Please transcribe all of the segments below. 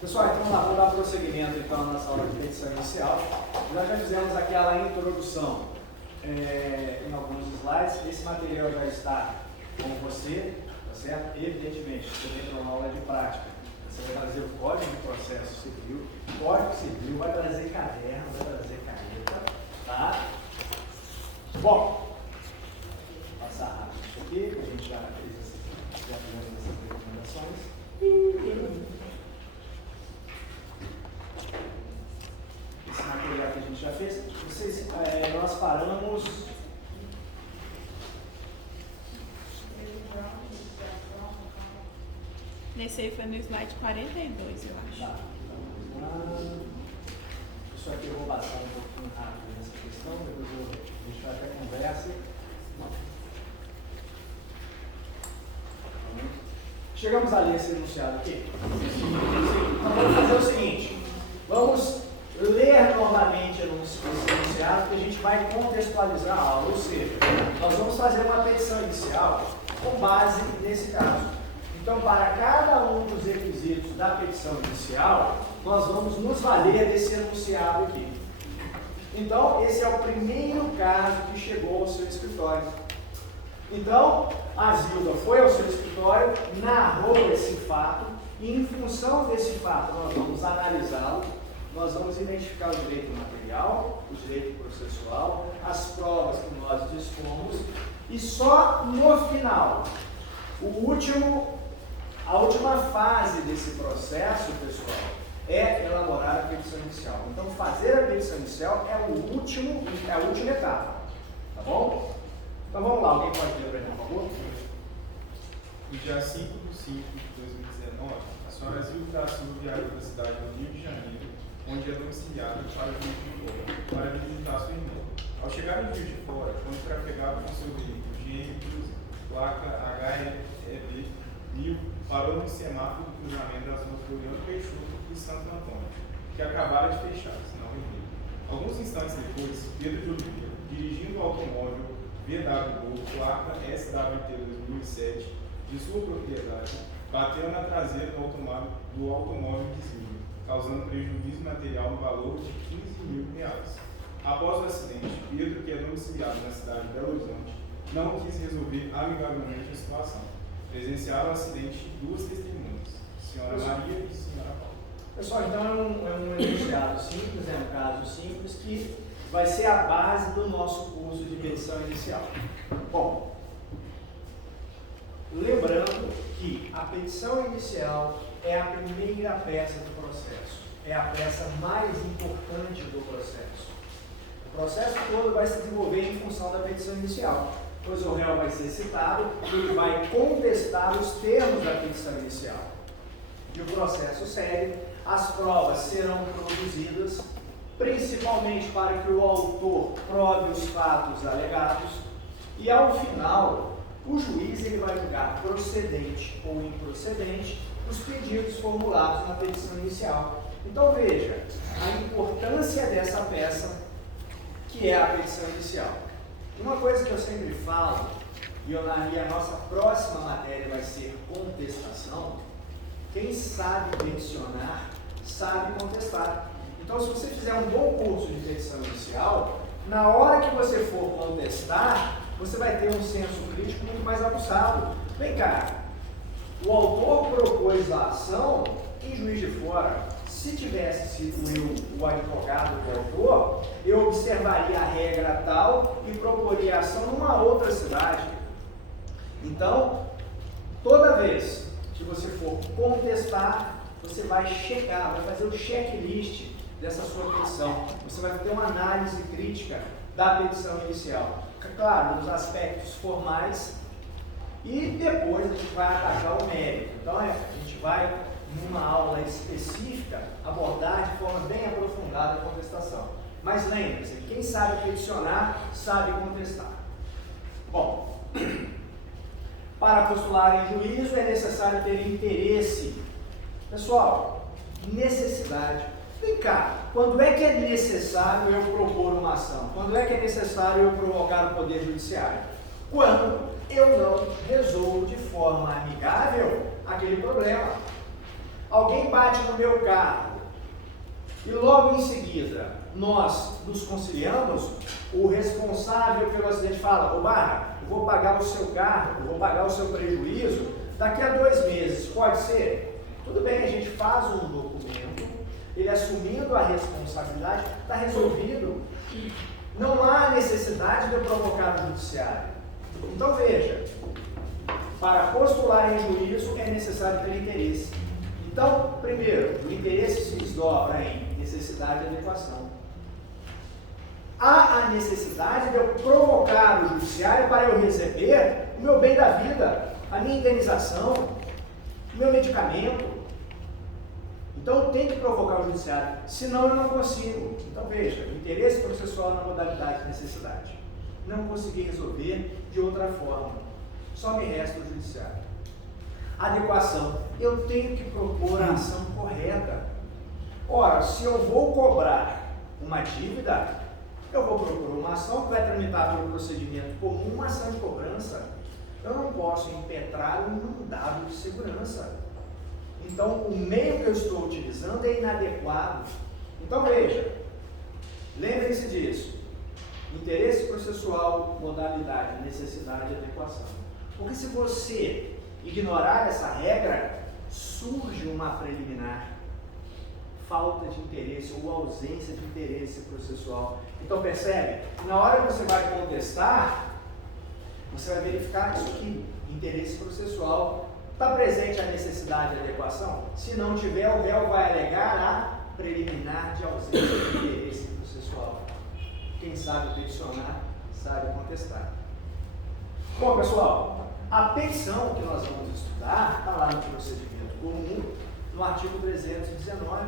Pessoal, então vamos lá, vamos dar prosseguimento então na nossa aula de petição inicial. Nós já fizemos aquela introdução em alguns slides. Esse material já está com você, tá certo? Evidentemente, você tem para uma aula de prática. Você vai trazer o código de processo civil, código civil, vai trazer caderno, vai trazer caneta, tá? Bom, vou passar rápido isso aqui, que a gente já fez essas recomendações. Esse material que a gente já fez, nós paramos. Nesse aí foi no slide 42, eu acho. Tá, isso aqui eu vou passar um pouquinho rápido nessa questão, depois a gente vai até conversa. Chegamos a ler esse enunciado aqui. Então vamos fazer o seguinte, vamos ler novamente esse enunciado, que a gente vai contextualizar a aula, ou seja, nós vamos fazer uma petição inicial com base nesse caso. Então, para cada um dos requisitos da petição inicial, nós vamos nos valer desse enunciado aqui. Então, esse é o primeiro caso que chegou ao seu escritório. Então, a Zilda foi ao seu escritório, narrou esse fato, e em função desse fato nós vamos analisá-lo, nós vamos identificar o direito material, o direito processual, as provas que nós dispomos, e só no final, a última fase desse processo, pessoal, é elaborar a petição inicial. Então, fazer a petição inicial é a última etapa, tá bom? Então, vamos lá, alguém pode ler para mim, por favor? No dia 5 de 5 de 2019, a senhora Zilda da Silva viajou da cidade do Rio de Janeiro, onde é domiciliada, para Juiz de Fora, para visitar sua irmã. Ao chegar em Juiz de Fora, quando trafegava com seu veículo GM, placa HEB 1000, parou no semáforo do cruzamento das ruas Floriano Peixoto e Santo Antônio, que acabara de fechar, sinal vermelho. Alguns instantes depois, Pedro de Oliveira, dirigindo o automóvel VW Gol, placa SWT 2007, de sua propriedade, bateu na traseira do automóvel de Zilda, causando prejuízo material no valor de R$15.000. Após o acidente, Pedro, que é domiciliado na cidade de Belo Horizonte, não quis resolver amigavelmente a situação. Presenciaram o acidente duas testemunhas, senhora Maria e senhora Paula. Pessoal, então é um enunciado simples, é um caso simples que vai ser a base do nosso curso de petição inicial. Bom, lembrando que a petição inicial é a primeira peça do processo, é a peça mais importante do processo. O processo todo vai se desenvolver em função da petição inicial, pois o réu vai ser citado e ele vai contestar os termos da petição inicial. E o processo segue, as provas serão produzidas, principalmente para que o autor prove os fatos alegados, e ao final, o juiz ele vai julgar procedente ou improcedente os pedidos formulados na petição inicial. Então veja, a importância dessa peça que é a petição inicial. Uma coisa que eu sempre falo, e a nossa próxima matéria vai ser contestação, quem sabe peticionar, sabe contestar. Então, se você fizer um bom curso de petição inicial, na hora que você for contestar, você vai ter um senso crítico muito mais aguçado. Vem cá, o autor propôs a ação em Juiz de Fora. Se tivesse sido eu o advogado do autor, eu observaria a regra tal e proporia a ação numa outra cidade. Então, toda vez que você for contestar, você vai checar, vai fazer o checklist dessa sua petição. Você vai ter uma análise crítica da petição inicial. Claro, nos aspectos formais, e depois a gente vai atacar o mérito. Então, a gente vai, numa aula específica, abordar de forma bem aprofundada a contestação. Mas lembre-se, quem sabe peticionar, sabe contestar. Bom, para postular em juízo é necessário ter interesse. Pessoal, necessidade. Vem cá, quando é que é necessário eu propor uma ação? Quando é que é necessário eu provocar o Poder Judiciário? Quando eu não resolvo de forma amigável aquele problema. alguém bate no meu carro e logo em seguida nós nos conciliamos, o responsável pelo acidente fala: ô Barra, eu vou pagar o seu carro, eu vou pagar o seu prejuízo daqui a 2 meses, pode ser? Tudo bem, a gente faz um documento, ele assumindo a responsabilidade, está resolvido. Não há necessidade de eu provocar o judiciário. Então veja, para postular em juízo é necessário ter interesse. Então, primeiro, o interesse se desdobra em necessidade e adequação. Há a necessidade de eu provocar o judiciário para eu receber o meu bem da vida, a minha indenização, o meu medicamento. Então eu tenho que provocar o judiciário, senão eu não consigo. Então veja, interesse processual na modalidade de necessidade. Não consegui resolver de outra forma. Só me resta o judiciário. Adequação. Eu tenho que propor a ação correta. Ora, se eu vou cobrar uma dívida, eu vou propor uma ação que vai tramitar pelo procedimento comum, uma ação de cobrança. Eu não posso impetrar um mandado de segurança. Então, o meio que eu estou utilizando é inadequado. Então, veja, lembrem-se disso. Interesse processual, modalidade, necessidade e adequação. Porque se você ignorar essa regra, surge uma preliminar, falta de interesse ou ausência de interesse processual. Então, percebe? Na hora que você vai contestar, você vai verificar isso aqui, interesse processual. Está presente a necessidade de adequação? Se não tiver, o réu vai alegar a preliminar de ausência de interesse processual. Quem sabe peticionar, sabe contestar. Bom, pessoal, a petição que nós vamos estudar está lá no procedimento comum, no artigo 319.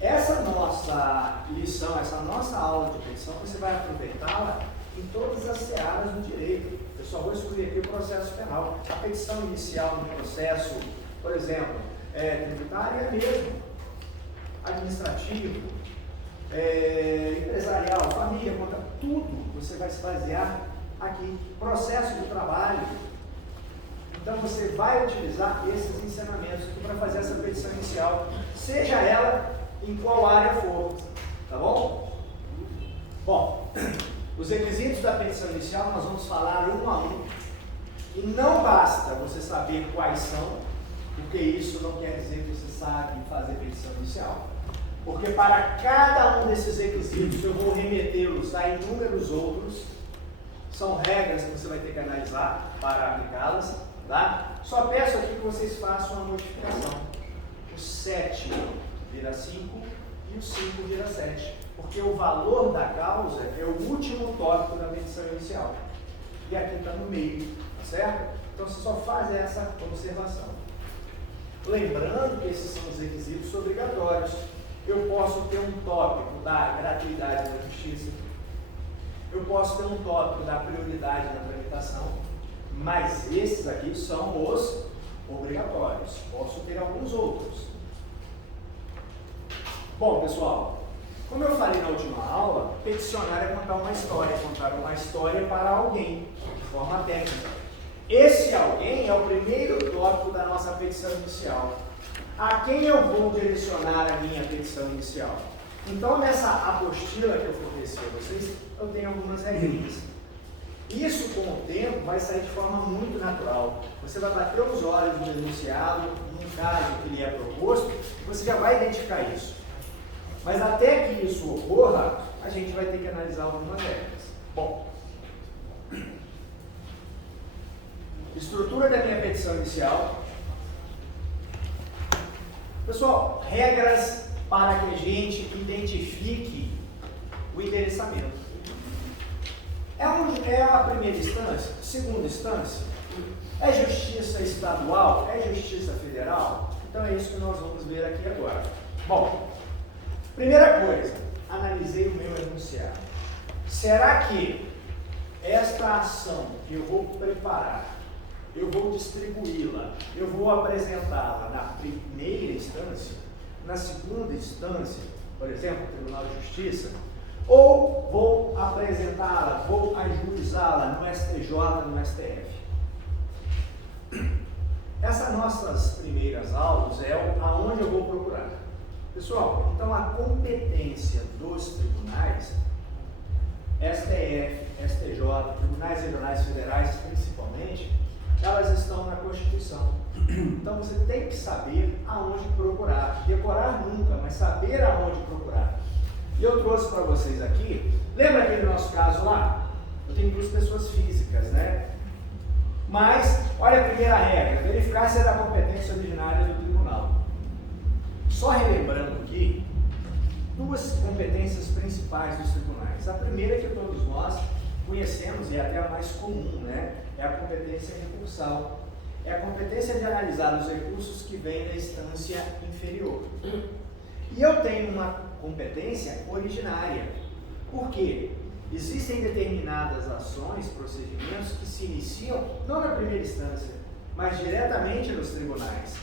Essa nossa lição, essa nossa aula de petição, você vai aproveitá-la em todas as searas do direito. Eu só vou excluir aqui o processo penal. A petição inicial no processo, por exemplo, tributário é mesmo, administrativo, empresarial, família, conta, tudo você vai se basear aqui. Processo do trabalho. Então você vai utilizar esses ensinamentos aqui para fazer essa petição inicial, seja ela em qual área for, tá bom? Bom, os requisitos da petição inicial nós vamos falar um a um. E não basta você saber quais são, porque isso não quer dizer que você sabe fazer petição inicial. Porque para cada um desses requisitos eu vou remetê-los a inúmeros outros. São regras que você vai ter que analisar para aplicá-las, tá? Só peço aqui que vocês façam uma modificação. O 7 vira 5 e o 5 vira 7. Porque o valor da causa é o último tópico da petição inicial. E aqui está no meio, tá certo? Então você só faz essa observação. Lembrando que esses são os requisitos obrigatórios. Eu posso ter um tópico da gratuidade da justiça. Eu posso ter um tópico da prioridade da tramitação. Mas esses aqui são os obrigatórios. Posso ter alguns outros. Bom, pessoal, como eu falei na última aula, peticionar é contar uma história para alguém, de forma técnica. Esse alguém é o primeiro tópico da nossa petição inicial. A quem eu vou direcionar a minha petição inicial? Então, nessa apostila que eu forneci a vocês, eu tenho algumas regrinhas. Isso, com o tempo, vai sair de forma muito natural. Você vai bater os olhos no enunciado, num caso que lhe é proposto, e você já vai identificar isso. Mas até que isso ocorra, a gente vai ter que analisar algumas regras. Bom, estrutura da minha petição inicial. Pessoal, regras para que a gente identifique o endereçamento. É a primeira instância? Segunda instância? É justiça estadual? É justiça federal? Então é isso que nós vamos ver aqui agora. Bom, primeira coisa, analisei o meu enunciado. Será que esta ação que eu vou preparar, eu vou distribuí-la, eu vou apresentá-la na primeira instância, na segunda instância, por exemplo, Tribunal de Justiça, ou vou apresentá-la, vou ajuizá-la no STJ, no STF? essas nossas primeiras aulas é aonde eu vou procurar. Pessoal, então a competência dos tribunais, STF, STJ, tribunais regionais federais principalmente, elas estão na Constituição. Então você tem que saber aonde procurar. Decorar nunca, mas saber aonde procurar. E eu trouxe para vocês aqui, lembra aquele nosso caso lá? Eu tenho 2 pessoas físicas, né? Mas, olha a primeira regra, verificar se é da competência originária do tribunal. Só relembrando aqui, 2 competências principais dos tribunais. A primeira que todos nós conhecemos e é até a mais comum, né? É a competência recursal. É a competência de analisar os recursos que vêm da instância inferior. E eu tenho uma competência originária. Por quê? Existem determinadas ações, procedimentos que se iniciam não na primeira instância, mas diretamente nos tribunais.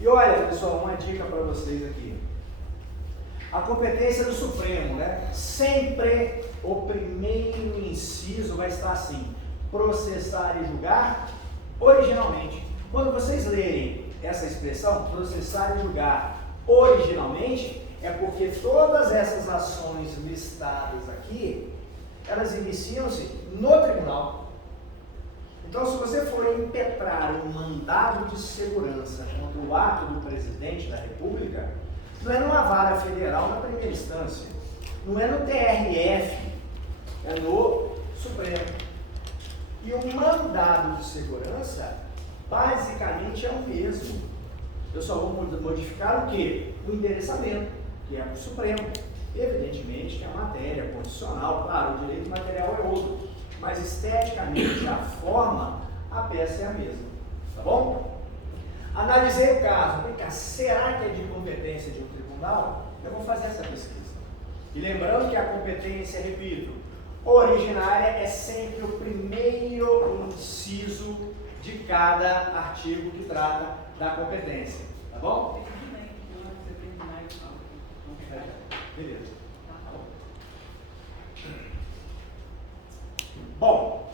E olha, pessoal, uma dica para vocês aqui. A competência do Supremo, né? Sempre o primeiro inciso vai estar assim: processar e julgar originalmente. Quando vocês lerem essa expressão, processar e julgar originalmente, é porque todas essas ações listadas aqui, elas iniciam-se no tribunal. Então, se você for impetrar um mandado de segurança contra o ato do presidente da República, não é numa vara federal na primeira instância, não é no TRF, é no Supremo. E o mandado de segurança, basicamente, é o mesmo. Eu só vou modificar o quê? O endereçamento, que é para o Supremo. Evidentemente que a matéria constitucional, claro, o direito material é outro, mas esteticamente a forma, a peça é a mesma, tá bom? Analisei o caso, vem cá, será que é de competência de um tribunal? Eu vou fazer essa pesquisa. E lembrando que a competência, repito, originária é sempre o primeiro inciso de cada artigo que trata da competência, tá bom? Beleza. Bom,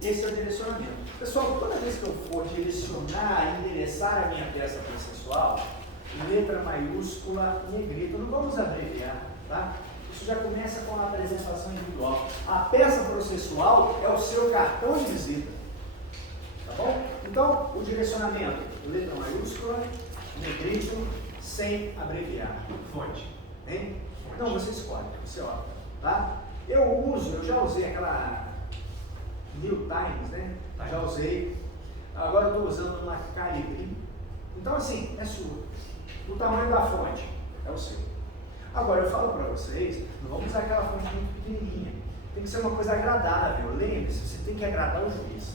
esse é o direcionamento. Pessoal, toda vez que eu for direcionar, endereçar a minha peça processual, letra maiúscula, negrito, não vamos abreviar, tá? Isso já começa com a apresentação individual. A peça processual é o seu cartão de visita, tá bom? Então, o direcionamento, letra maiúscula, negrito, sem abreviar. Fonte. Hein? Então você escolhe, você opta, tá? Eu já usei aquela New Times, né? Já usei, agora eu estou usando uma Calibri. Então assim, é sua. O tamanho da fonte é o seu. Agora eu falo para vocês, não vamos usar aquela fonte muito pequenininha. Tem que ser uma coisa agradável. Lembre-se, você tem que agradar o juiz.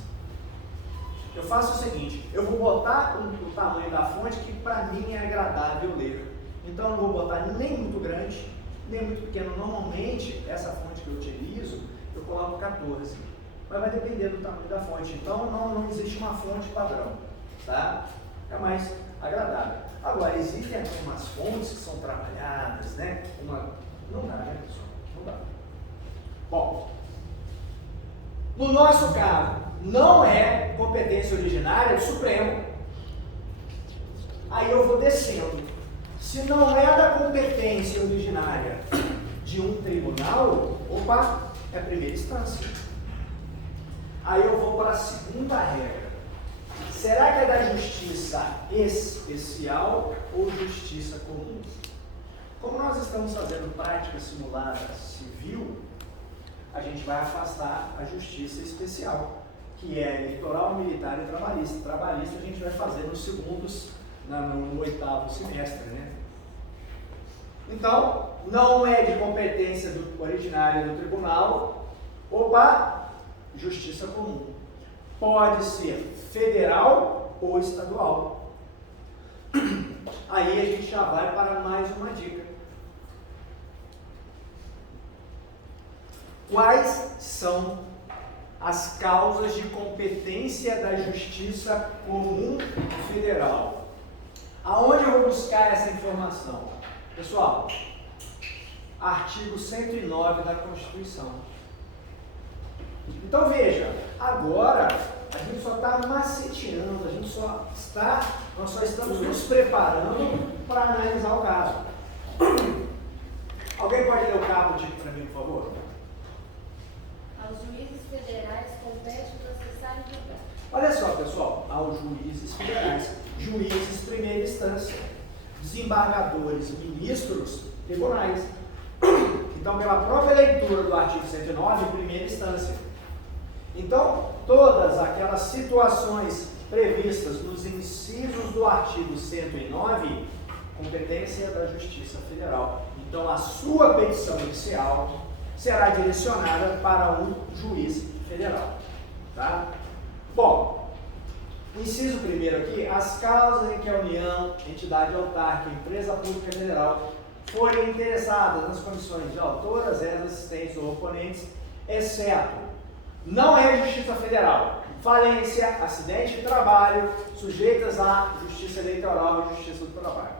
Eu faço o seguinte, eu vou botar o tamanho da fonte que para mim é agradável ler. Então eu não vou botar nem muito grande, nem muito pequeno. Normalmente, essa fonte que eu utilizo, eu coloco 14. Mas vai depender do tamanho da fonte. Então não existe uma fonte padrão, tá? É mais agradável. Agora, existem algumas fontes que são trabalhadas, né? Não dá, né, pessoal? Não dá. Bom, no nosso caso, não é competência originária do Supremo. Aí eu vou descendo. Se não é da competência originária de um tribunal, opa, é primeira instância. Aí eu vou para a segunda regra. Será que é da justiça especial ou justiça comum? Como nós estamos fazendo prática simulada civil, a gente vai afastar a justiça especial, que é eleitoral, militar e trabalhista. Trabalhista a gente vai fazer no 8º semestre, né? Então, não é de competência originária do tribunal, opa, justiça comum. Pode ser federal ou estadual. Aí a gente já vai para mais uma dica. Quais são as causas de competência da justiça comum federal? Aonde eu vou buscar essa informação? Pessoal, artigo 109 da Constituição. Então veja, agora a gente só está maceteando, nós só estamos nos preparando para analisar o caso. Alguém pode ler o caput para mim, por favor? Aos juízes federais compete processar e julgar. Olha só, pessoal, aos juízes federais, juízes primeira instância, desembargadores, ministros, tribunais. Então, pela própria leitura do artigo 109, primeira instância. Então, todas aquelas situações previstas nos incisos do artigo 109, competência da Justiça Federal. Então, a sua petição inicial será direcionada para um juiz federal. Tá? Bom, o inciso primeiro aqui, as causas em que a União, entidade autárquica, empresa pública federal forem interessadas nas condições de autoras, elas, assistentes ou oponentes, exceto, não é Justiça Federal, falência, acidente de trabalho, sujeitas à Justiça Eleitoral e Justiça do Trabalho.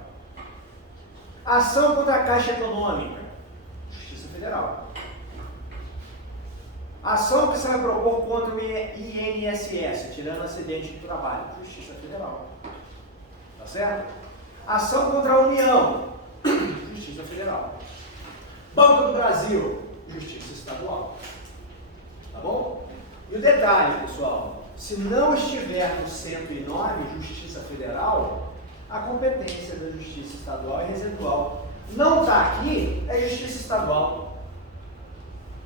Ação contra a Caixa Econômica, Justiça Federal. Ação que você vai propor contra o INSS, tirando acidente de trabalho, Justiça Federal. Tá certo? Ação contra a União, Justiça Federal. Banco do Brasil, Justiça Estadual. Tá bom? E o detalhe, pessoal, se não estiver no 109, Justiça Federal, a competência da Justiça Estadual é residual. Não está aqui, é Justiça Estadual.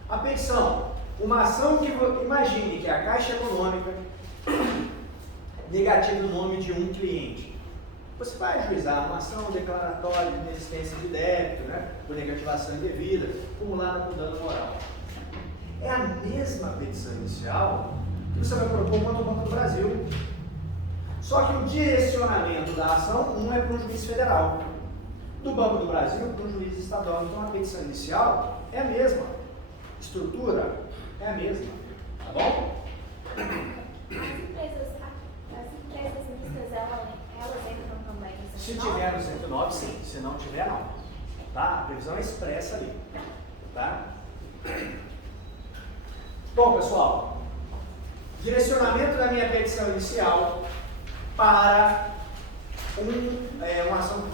A petição, uma ação que, imagine que a Caixa Econômica negativa o nome de um cliente. Você vai ajuizar uma ação declaratória de inexistência de débito, né, por negativação indevida, acumulada por dano moral. É a mesma petição inicial que você vai propor contra o Banco do Brasil. Só que o direcionamento da ação, um é para um juiz federal, do Banco do Brasil para um juiz estadual. Então a petição inicial é a mesma, estrutura é a mesma, tá bom? As empresas mistas, elas entram também no 109? Se tiver no 109, sim. Se não tiver, não. Tá? A previsão é expressa ali. Tá? Bom, pessoal, direcionamento da minha petição inicial para uma ação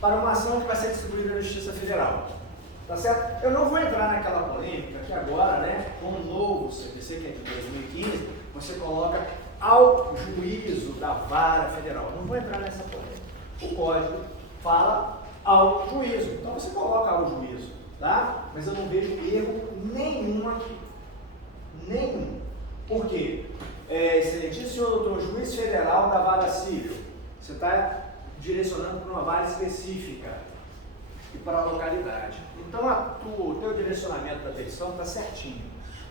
para uma ação que vai ser distribuída na Justiça Federal. Tá certo? Eu não vou entrar naquela polêmica que agora, né, com o novo CPC, que é de 2015, você coloca ao juízo da vara federal. Não vou entrar nessa polêmica. O código fala ao juízo. Então você coloca ao juízo, tá? Mas eu não vejo erro nenhum aqui. Nenhum. Por quê? Excelentíssimo senhor doutor juiz federal da vara civil. Você está direcionando para uma vara específica e para a localidade. Então o teu direcionamento da petição está certinho,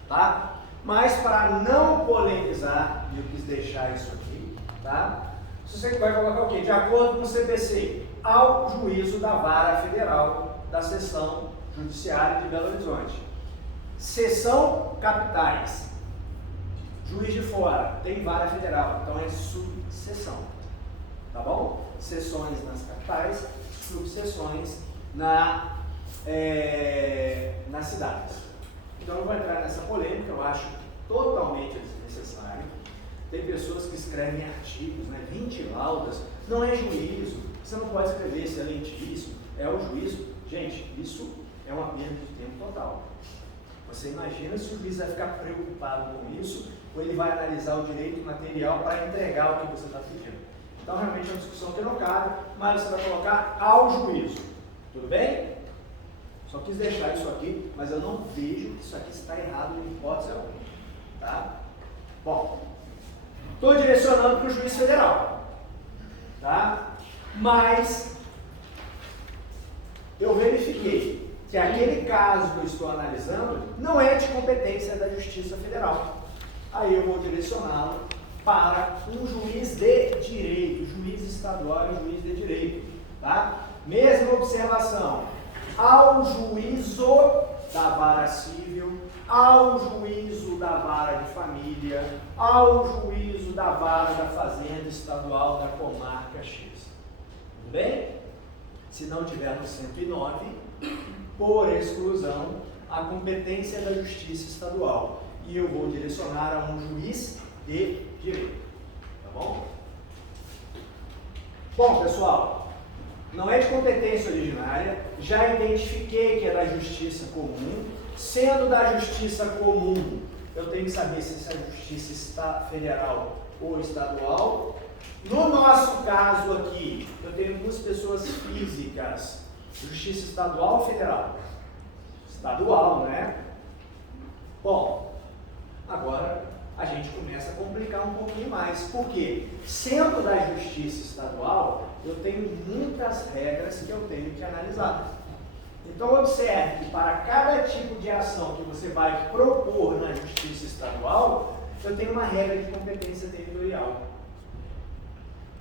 tá? Mas para não polemizar, eu quis deixar isso aqui, tá? Você vai colocar o quê? De acordo com o CPC, ao juízo da vara federal da seção judiciária de Belo Horizonte. Seção capitais. Juiz de fora, tem vara federal, então é subseção. Tá bom? Seções nas capitais, subseções nas cidades. Então eu não vou entrar nessa polêmica, eu acho totalmente desnecessário. Tem pessoas que escrevem artigos, né, 20 laudas, não é juízo, você não pode escrever excelentíssimo, é o juízo. Gente, isso é uma perda de tempo total. Você imagina se o juiz vai ficar preocupado com isso, ou ele vai analisar o direito material para entregar o que você está pedindo. Então, realmente é uma discussão que não cabe, mas você vai colocar ao juízo. Tudo bem? Só quis deixar isso aqui, mas eu não vejo que isso aqui está errado em hipótese alguma. Tá? Bom, estou direcionando para o juiz federal. Tá? Mas eu verifiquei que aquele caso que eu estou analisando não é de competência da Justiça Federal. Aí eu vou direcioná-lo para um juiz de direito, juiz estadual e juiz de direito. Tá? Mesma observação, ao juízo da vara civil, ao juízo da vara de família, ao juízo da vara da fazenda estadual da comarca X. Tudo bem? Se não tiver no 109, por exclusão, a competência da Justiça Estadual. E eu vou direcionar a um juiz de direito. Tá bom? Bom, pessoal, não é de competência originária, já identifiquei que é da Justiça Comum. Sendo da Justiça Comum, eu tenho que saber se essa Justiça está federal ou estadual. No nosso caso aqui, eu tenho duas pessoas físicas, Justiça Estadual ou Federal? Estadual, né? Bom, agora a gente começa a complicar um pouquinho mais. Por quê? Sendo da Justiça Estadual, eu tenho muitas regras que eu tenho que analisar. Então, observe que para cada tipo de ação que você vai propor na Justiça Estadual, eu tenho uma regra de competência territorial.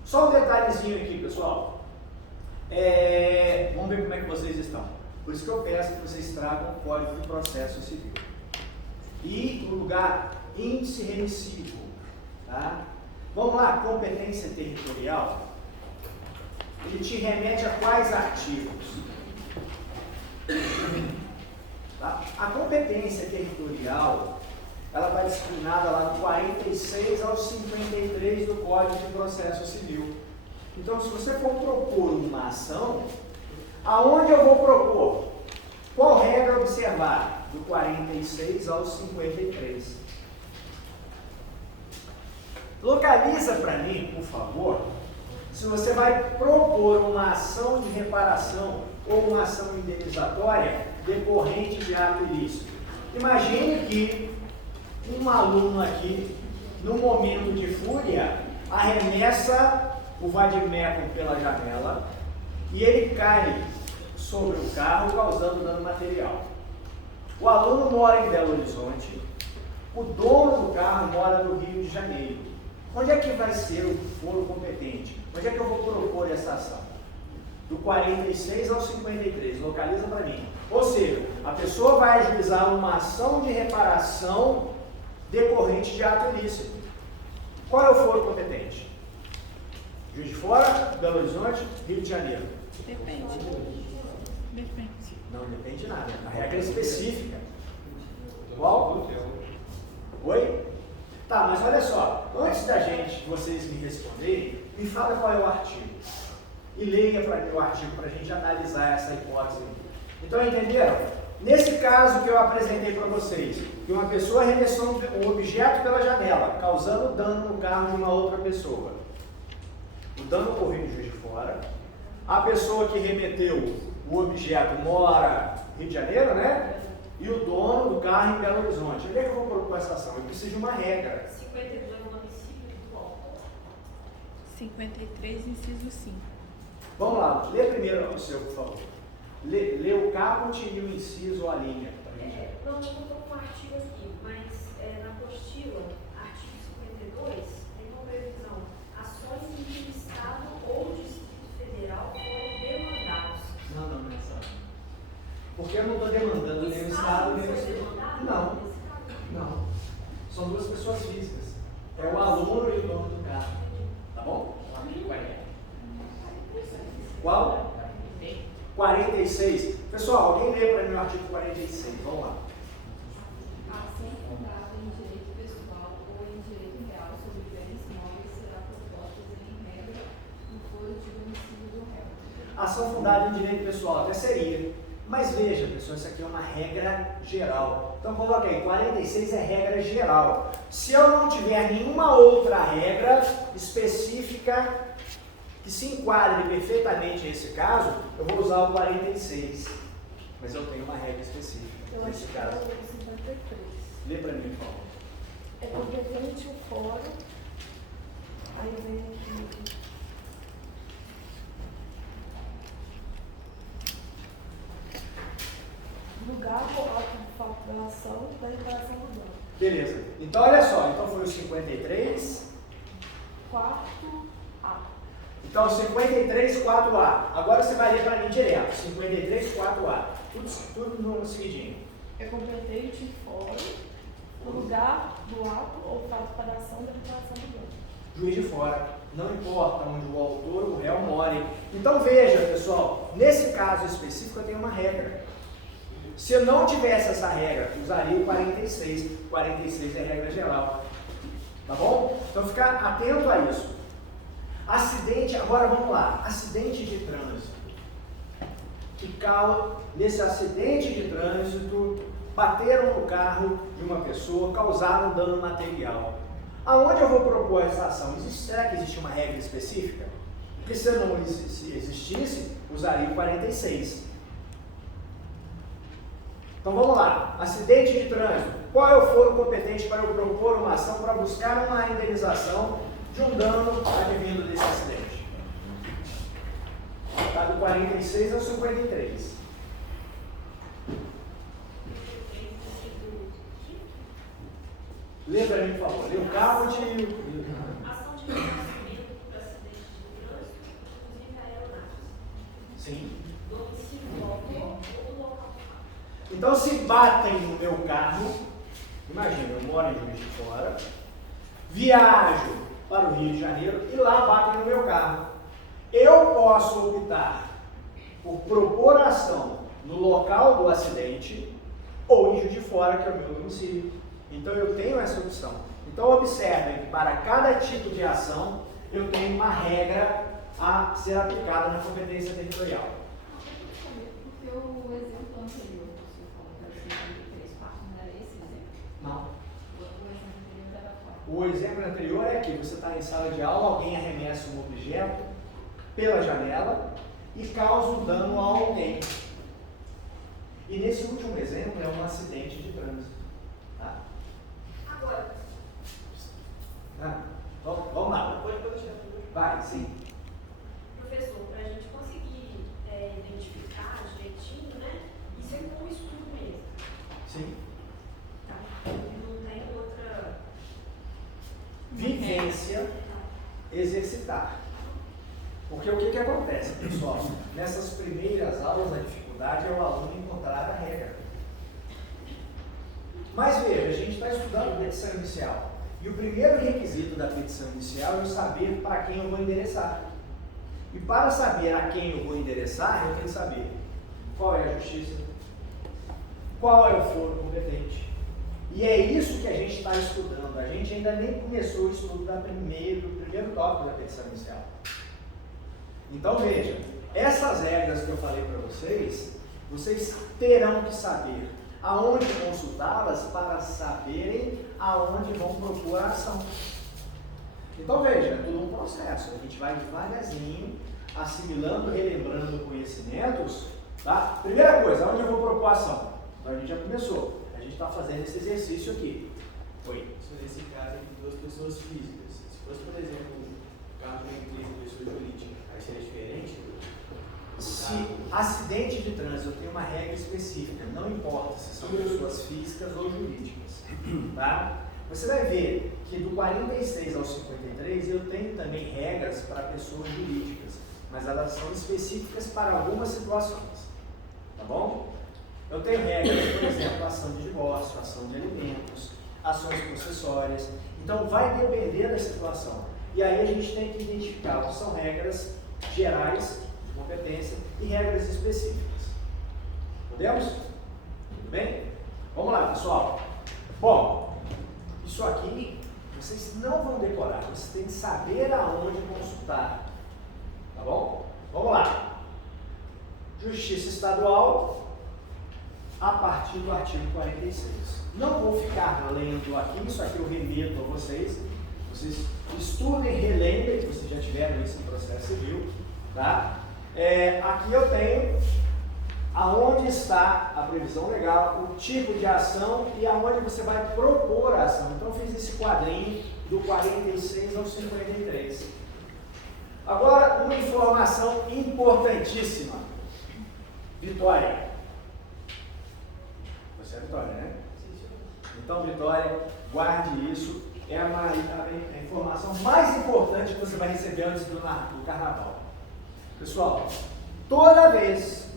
Só um detalhezinho aqui, pessoal. Vamos ver como é que vocês estão. Por isso que eu peço que vocês tragam o Código de Processo Civil. E o lugar índice remissivo. Tá? Vamos lá, competência territorial. Ele te remete a quais artigos? Tá? A competência territorial, ela está disciplinada lá do 46 ao 53 do Código de Processo Civil. Então, se você for propor uma ação, aonde eu vou propor? Qual regra observar? Do 46 ao 53. Localiza para mim, por favor, se você vai propor uma ação de reparação ou uma ação indenizatória decorrente de ato ilícito. Imagine que um aluno aqui, no momento de fúria, arremessa o vadimeco pela janela e ele cai sobre o carro, causando dano material. O aluno mora em Belo Horizonte, o dono do carro mora no Rio de Janeiro. Onde é que vai ser o foro competente? Onde é que eu vou propor essa ação? Do 46 ao 53, localiza para mim. Ou seja, a pessoa vai ajuizar uma ação de reparação decorrente de ato ilícito. Qual é o foro competente? Juiz de Fora, Belo Horizonte, Rio de Janeiro. Depende. Depende. Não depende de nada. A regra é específica. Qual? Oi? Tá, mas olha só. Antes da gente, vocês me responderem, me fala qual é o artigo. E leia para mim o artigo para a gente analisar essa hipótese. Então, entenderam? Nesse caso que eu apresentei para vocês, que uma pessoa arremessou um objeto pela janela, causando dano no carro de uma outra pessoa. O dano ocorreu em Juiz de Fora. A pessoa que remeteu o objeto mora no Rio de Janeiro, né? E o dono do carro em Belo Horizonte. Onde é que eu vou propor essa ação? Eu preciso de uma regra. 52 no homicídio do autor. 53, inciso 5. Vamos lá, lê primeiro o seu, por favor. Lê o caput e o inciso ou a linha. Não estou com o artigo aqui, mas na apostila, artigo 52, tem uma previsão: ações em que o Estado ou o Distrito Federal foram demandados. Não é essa. Porque eu não estou demandando nem o Estado, nem o Distrito. Não. São duas pessoas físicas. É o aluno e o dono do carro. Tá bom? Qual? 46. Pessoal, alguém lê para mim o artigo 46. Vamos lá. Ação fundada em direito pessoal ou em direito real sobre bens móveis será proposta em regra no foro de domicílio do réu. Ação fundada em direito pessoal, até seria. Mas veja, pessoal, isso aqui é uma regra geral. Então coloca aí, 46 é regra geral. Se eu não tiver nenhuma outra regra específica que se enquadre perfeitamente nesse caso, eu vou usar o 46. Mas eu tenho uma regra específica Eu nesse acho que é caso. o 53. Lê para mim, por favor. É competente o fórum. Aí vem aqui. Lugar ou ato de fato da ação da reparação do dano. Beleza. Então, olha só. Então, foi o 53. Quarto A. Então, 53, 4A. Agora você vai ler para mim direto. 53, 4A. Tudo no seguidinho. É competente o fórum. No lugar do ato ou fato para a ação da reparação do dano. Juiz de Fora. Não importa onde o autor ou o réu more. Então, veja, pessoal. Nesse caso específico, eu tenho uma regra. Se eu não tivesse essa regra, usaria o 46. 46 é regra geral. Tá bom? Então ficar atento a isso. Acidente, agora vamos lá. Acidente de trânsito. Nesse acidente de trânsito, bateram no carro de uma pessoa, causaram dano material. Aonde eu vou propor essa ação? Será que existe uma regra específica? Porque se não existisse, usaria o 46. Então vamos lá. Acidente de trânsito. Qual é o foro competente para eu propor uma ação para buscar uma indenização de um dano advindo desse acidente? Está do 46 ao 53. Lê para mim, por favor. Lê o carro de... Ação de ressarcimento por acidente de trânsito, inclusive aeronáutica. Sim. Domicílio do autor ou do local. Então, se batem no meu carro, imagina, eu moro em Juiz de Fora, viajo para o Rio de Janeiro e lá batem no meu carro. Eu posso optar por propor a ação no local do acidente ou em Juiz de Fora, que é o meu domicílio. Então, eu tenho essa opção. Então, observem que para cada tipo de ação, eu tenho uma regra a ser aplicada na competência territorial. Porque o exemplo anterior que o senhor falou, que era 53 partes, não era esse exemplo? Não. O exemplo anterior era qual? O exemplo anterior é que você está em sala de aula, alguém arremessa um objeto pela janela e causa um dano a alguém. E nesse último exemplo é um acidente de trânsito. Tá? Agora, Vamos lá. Vai, sim. professor, para a gente conseguir identificar direitinho, né? Isso é com o estudo mesmo. Sim. Tá? Não tem outra. Vivência, exercitar. Porque o que acontece, pessoal? Nessas primeiras aulas, a dificuldade é o aluno encontrar a regra. Mas veja, a gente está estudando petição inicial. E o primeiro requisito da petição inicial é eu saber para quem eu vou endereçar. E para saber a quem eu vou endereçar, eu tenho que saber qual é a justiça, qual é o foro competente. E é isso que a gente está estudando. A gente ainda nem começou o estudo do primeiro tópico da petição inicial. Então veja, essas regras que eu falei para vocês terão que saber aonde consultá-las para saberem aonde vão propor a ação. Então veja, é tudo um processo. A gente vai devagarzinho, assimilando, relembrando conhecimentos. Tá? Primeira coisa, aonde eu vou propor a ação? Então a gente já começou. A gente está fazendo esse exercício aqui. Oi. Nesse caso aqui, duas pessoas físicas. Se fosse, por exemplo, o carro de uma empresa de pessoa jurídica, aí seria diferente? Se acidente de trânsito tem uma regra específica, não importa se são pessoas físicas ou jurídicas, tá? Você vai ver que do 46 ao 53 eu tenho também regras para pessoas jurídicas, mas elas são específicas para algumas situações, tá bom? Eu tenho regras, por exemplo, ação de divórcio, ação de alimentos, ações processórias, então vai depender da situação. E aí a gente tem que identificar o que são regras gerais, competência e regras específicas. Podemos? Tudo bem? Vamos lá, pessoal. Bom, isso aqui vocês não vão decorar, vocês têm que saber aonde consultar. Tá bom? Vamos lá. Justiça Estadual, a partir do artigo 46. Não vou ficar lendo aqui, isso aqui eu remeto a vocês. Vocês estudem, relembrem, que vocês já tiveram isso no processo civil, tá? Aqui eu tenho aonde está a previsão legal, o tipo de ação e aonde você vai propor a ação. Então eu fiz esse quadrinho do 46 ao 53. Agora, uma informação importantíssima. Vitória. Você é Vitória, né? Então, Vitória, guarde isso. É a informação mais importante que você vai receber antes do carnaval. Pessoal, toda vez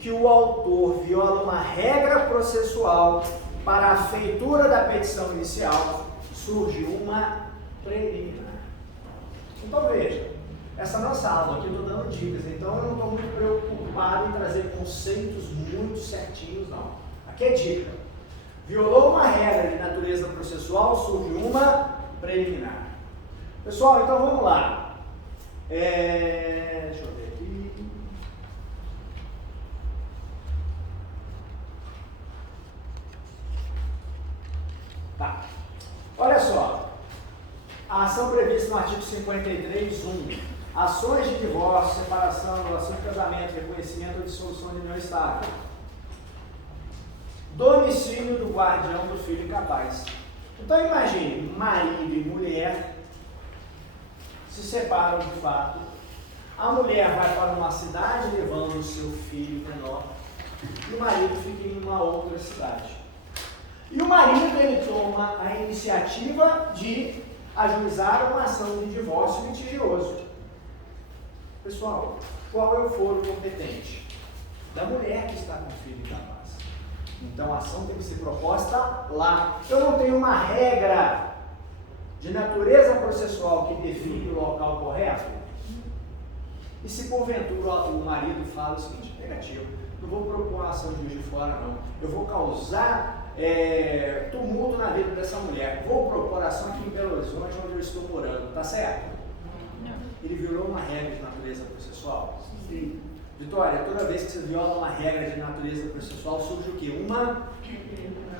que o autor viola uma regra processual para a feitura da petição inicial, surge uma preliminar. Então veja, essa nossa aula aqui eu estou dando dicas, então eu não estou muito preocupado em trazer conceitos muito certinhos, não. Aqui é dica. Violou uma regra de natureza processual, surge uma preliminar. Pessoal, então vamos lá. Deixa eu ver aqui. Tá. Olha só. A ação prevista no artigo 53.1. Ações de divórcio, separação, anulação de casamento, reconhecimento ou dissolução de união estável. Domicílio do guardião do filho incapaz. Então imagine, marido e mulher se separam de fato. A mulher vai para uma cidade levando o seu filho menor e o marido fica em uma outra cidade. E o marido ele toma a iniciativa de ajuizar uma ação de divórcio litigioso. Pessoal, qual é o foro competente? Da mulher que está com o filho incapaz. Então a ação tem que ser proposta lá. Eu não tenho uma regra de natureza processual que define o local correto? E se porventura o marido fala o seguinte, negativo, não vou propor uma ação de Juiz de Fora não, eu vou causar tumulto na vida dessa mulher, vou propor ação aqui em Belo Horizonte onde eu estou morando, tá certo? Não. Ele violou uma regra de natureza processual? Sim. Vitória, toda vez que você viola uma regra de natureza processual, surge o quê? Uma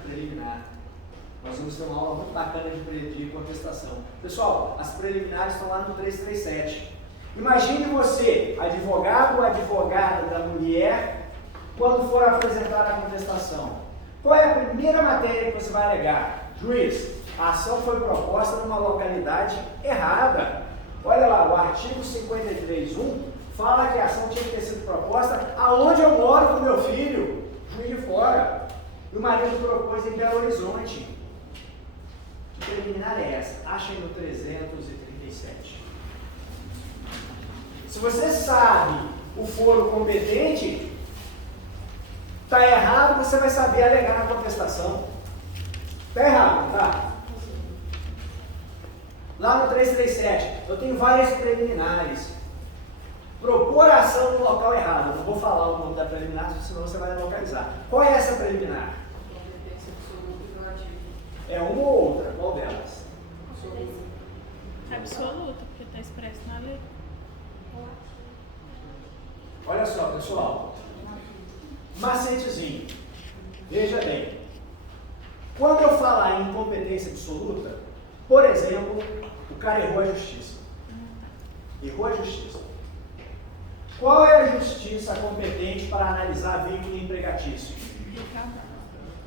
preliminar. Nós vamos ter uma aula muito bacana de contestação. Pessoal, as preliminares estão lá no 337. Imagine você, advogado ou advogada da mulher, quando for apresentar a contestação. Qual é a primeira matéria que você vai alegar? Juiz, a ação foi proposta numa localidade errada. Olha lá, o artigo 53.1 fala que a ação tinha que ter sido proposta aonde eu moro com meu filho, Juiz de Fora. E o marido propôs em Belo Horizonte. Que preliminar é essa? Achem no 337. Se você sabe o foro competente, está errado, você vai saber alegar na contestação. Está errado, tá? Lá no 337, eu tenho várias preliminares. Propor a ação no local errado. Eu não vou falar o nome da preliminar, senão você vai localizar. Qual é essa preliminar? Competência absoluta e relativa. É uma ou outra? Qual delas? Absoluta, porque está expresso na lei. Olha só, pessoal. Macetezinho. Veja bem. Quando eu falar em incompetência absoluta, por exemplo, o cara errou a justiça. Errou a justiça. Qual é a justiça competente para analisar vínculo empregatício?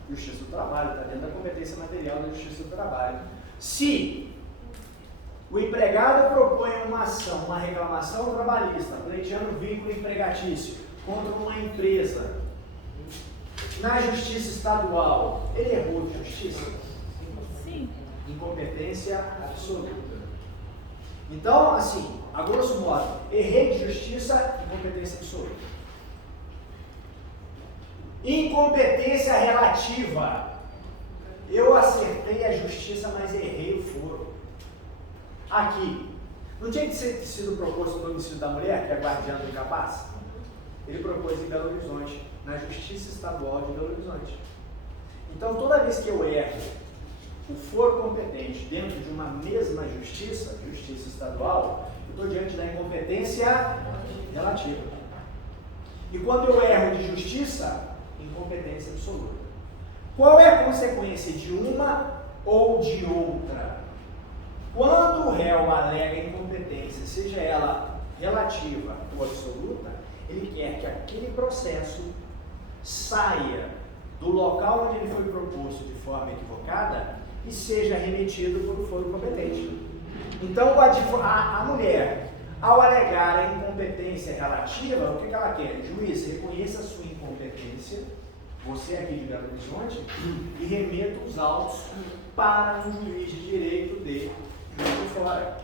Justiça do trabalho, está dentro da competência material da justiça do trabalho. Se o empregado propõe uma ação, uma reclamação trabalhista, pleiteando vínculo empregatício contra uma empresa, na justiça estadual, ele errou de justiça? Sim. Incompetência absoluta. Então, assim, a grosso modo, errei de justiça, incompetência absoluta. Incompetência relativa. Eu acertei a justiça, mas errei o foro. Aqui, não tinha que ter sido proposto o domicílio da mulher, que é guardiã do incapaz? Ele propôs em Belo Horizonte, na Justiça Estadual de Belo Horizonte. Então, toda vez que eu erro o foro competente dentro de uma mesma justiça, justiça estadual, eu estou diante da incompetência relativa. E quando eu erro de justiça, incompetência absoluta. Qual é a consequência de uma ou de outra? Quando o réu alega incompetência, seja ela relativa ou absoluta, ele quer que aquele processo saia do local onde ele foi proposto de forma equivocada e seja remetido por um foro competente. Então, a mulher, ao alegar a incompetência relativa, o que ela quer? Juiz, reconheça a sua incompetência, você aqui de Belo Horizonte, e remeta os autos para um juiz de direito de Juiz de Fora.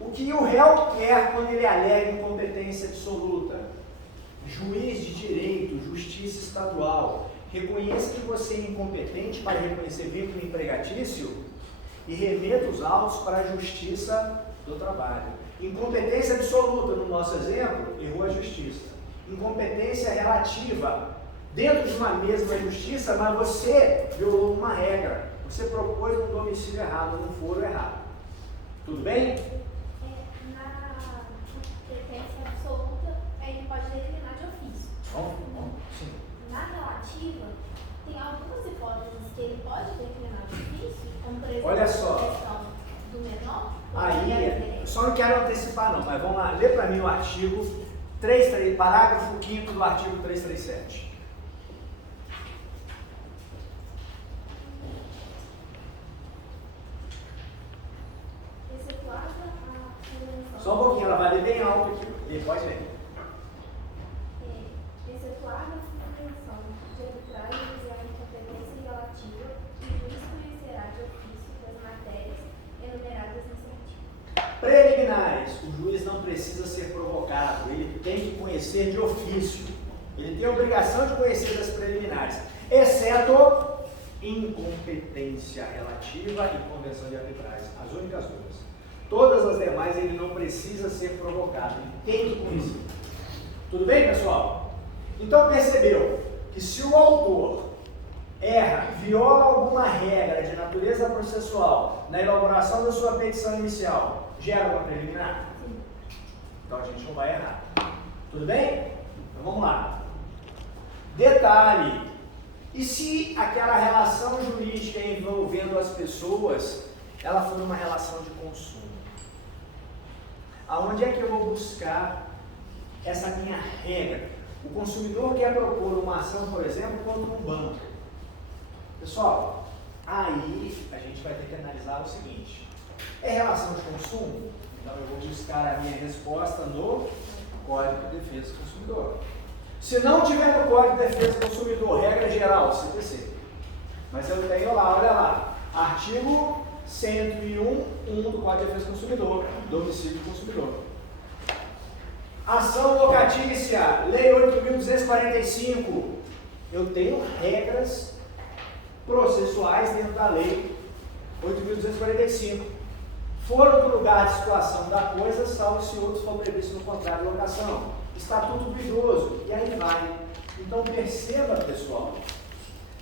O que o réu quer quando ele alega incompetência absoluta? Juiz de direito, justiça estadual, reconheça que você é incompetente para reconhecer vínculo empregatício e remeta os autos para a justiça do trabalho. Incompetência absoluta, no nosso exemplo, errou a justiça. Incompetência relativa, dentro de uma mesma justiça, mas você violou uma regra. Você propôs um domicílio errado, um foro errado. Tudo bem? Na sentença absoluta, ele pode determinar de ofício. Sim. Na relativa, tem algumas hipóteses que ele pode determinar de ofício, como por exemplo Olha só. a questão do menor. Aí, só não quero antecipar não, mas vamos lá, lê para mim o artigo 3, parágrafo 5º do artigo 337. Excetuada a convenção. Só um pouquinho, ela vai ler bem alto aqui. E pode ler. Excetuada a convenção de arbitragem baseada em competência relativa, o juiz conhecerá de ofício das matérias enumeradas nesse artigo. Preliminares. O juiz não precisa ser provocado, ele tem que conhecer de ofício. Ele tem a obrigação de conhecer das preliminares, exceto incompetência relativa e convenção de arbitragem. As únicas duas. Todas as demais ele não precisa ser provocado, ele tem que conhecer. Tudo bem, pessoal? Então percebeu que se o autor erra, viola alguma regra de natureza processual na elaboração da sua petição inicial, gera uma preliminar? Então a gente não vai errar. Tudo bem? Então vamos lá. Detalhe. E se aquela relação jurídica envolvendo as pessoas, ela for uma relação de consumo? Aonde é que eu vou buscar essa minha regra? O consumidor quer propor uma ação, por exemplo, contra um banco. Pessoal, aí a gente vai ter que analisar o seguinte. É relação de consumo? Então eu vou buscar a minha resposta no Código de Defesa do Consumidor. Se não tiver no Código de Defesa do Consumidor, regra geral, CPC. Mas eu tenho lá, olha lá, artigo 101, do Código de Defesa do Consumidor, domicílio do consumidor. Ação locativa inicial, Lei 8.245. Eu tenho regras processuais dentro da Lei 8.245. Fora do lugar de situação da coisa, salvo se outros for previsto no contrato de locação. Estatuto do idoso, e aí vai. Então perceba, pessoal,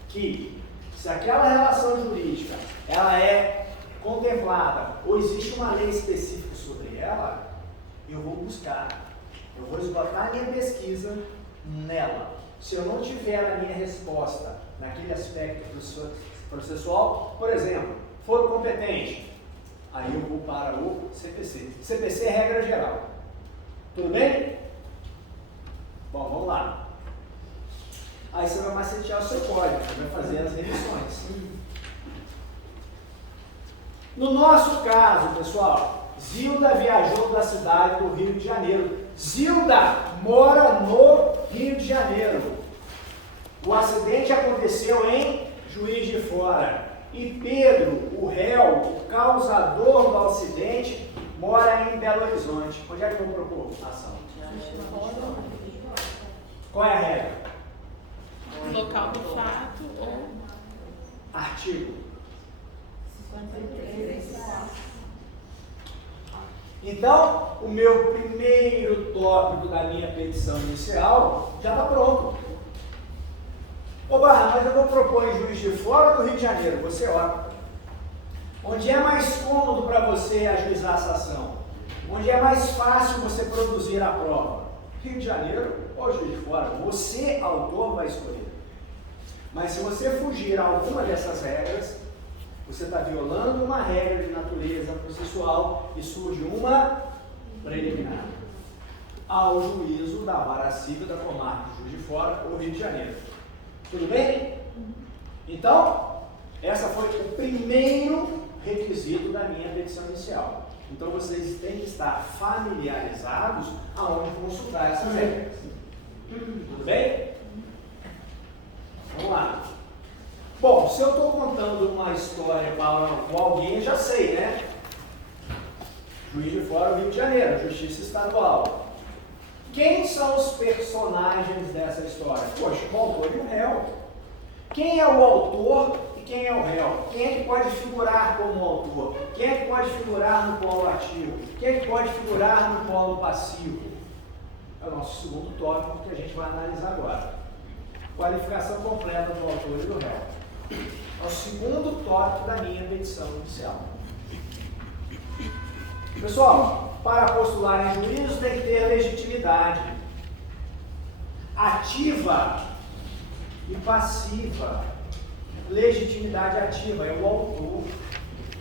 que se aquela relação jurídica ela é contemplada ou existe uma lei específica sobre ela, eu vou buscar, eu vou esgotar a minha pesquisa nela. Se eu não tiver a minha resposta naquele aspecto processual, por exemplo, foro competente, aí eu vou para o CPC. CPC é regra geral. Tudo bem? Bom, vamos lá. Aí você vai macetear o seu código, você vai fazer as revisões. No nosso caso, pessoal, Zilda viajou da cidade do Rio de Janeiro. Zilda mora no Rio de Janeiro. O acidente aconteceu em Juiz de Fora. E Pedro, o réu, o causador do acidente, mora em Belo Horizonte. Onde é que eu vou propor a ação? Qual é a regra? Local do fato ou Artigo. 53. Então, o meu primeiro tópico da minha petição inicial já está pronto. Ô Barra, mas eu vou propor em Juiz de Fora ou no Rio de Janeiro? Você opta. Onde é mais cômodo para você ajuizar essa ação? Onde é mais fácil você produzir a prova? Rio de Janeiro ou Juiz de Fora? Você, autor, vai escolher. Mas se você fugir a alguma dessas regras, você está violando uma regra de natureza processual e surge uma preliminar ao juízo da Vara Civil da Comarca de Juiz de Fora ou Rio de Janeiro. Tudo bem? Então, essa foi o primeiro requisito da minha petição inicial. Então, vocês têm que estar familiarizados aonde consultar essas regras. Tudo bem? Vamos lá. Bom, se eu estou contando uma história com alguém, eu já sei, né? Juiz de Fora, Rio de Janeiro, Justiça Estadual. Quem são os personagens dessa história? Poxa, o autor e o réu. Quem é o autor e quem é o réu? Quem é que pode figurar como autor? Quem é que pode figurar no polo ativo? Quem é que pode figurar no polo passivo? É o nosso segundo tópico que a gente vai analisar agora. qualificação completa do autor e do réu. É o segundo tópico da minha petição inicial. Pessoal, para postular em juízo tem que ter legitimidade ativa e passiva. Legitimidade ativa é o autor,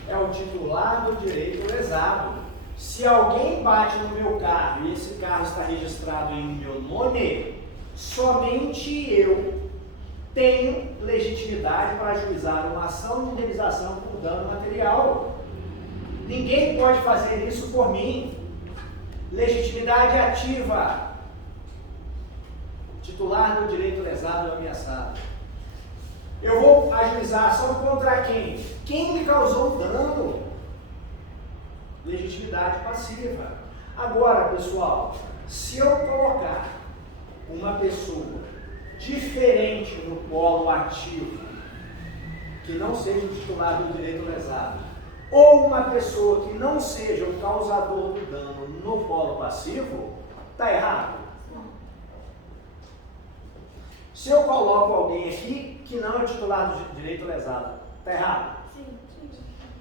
é o titular do direito lesado. Se alguém bate no meu carro e esse carro está registrado em meu nome, somente eu tenho legitimidade para ajuizar uma ação de indenização por dano material. Ninguém pode fazer isso por mim. Legitimidade ativa. Titular do direito lesado ou ameaçado. Eu vou ajuizar ação contra quem? Quem me causou o dano? Legitimidade passiva. Agora, pessoal, se eu colocar uma pessoa diferente no polo ativo, que não seja o titular do direito lesado, ou uma pessoa que não seja o causador do dano no polo passivo, está errado? Se eu coloco alguém aqui que não é o titular do direito lesado, está errado? Sim.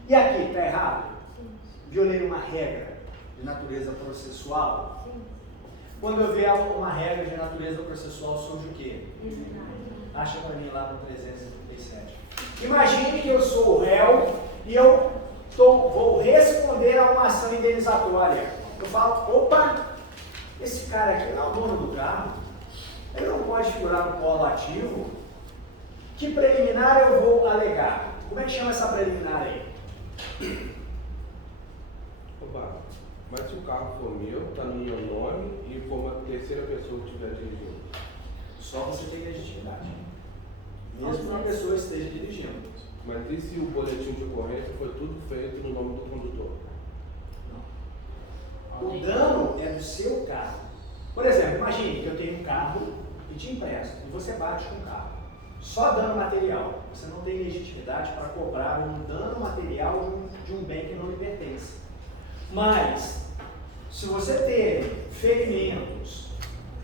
E aqui, está errado? Sim. Violei uma regra de natureza processual? Sim. Quando eu vier uma regra de natureza processual, surge o quê? Exato. Acha para mim lá no 337. Imagine que eu sou o réu e eu vou responder a uma ação indenizatória. Eu falo, opa, esse cara aqui não é o dono do carro, ele não pode figurar no polo ativo. Que preliminar eu vou alegar? Como é que chama essa preliminar aí? Opa, mas se o carro for meu, está no meu nome e for uma terceira pessoa que estiver dirigindo? Só você tem legitimidade. Mesmo que uma pessoa esteja dirigindo. Mas e se o boletim de ocorrência foi tudo feito no nome do condutor? Não. O dano é do seu carro. Por exemplo, imagine que eu tenho um carro e te empresto e você bate com o carro. Só dano material. Você não tem legitimidade para cobrar um dano material de um bem que não lhe pertence. Mas, se você ter ferimentos,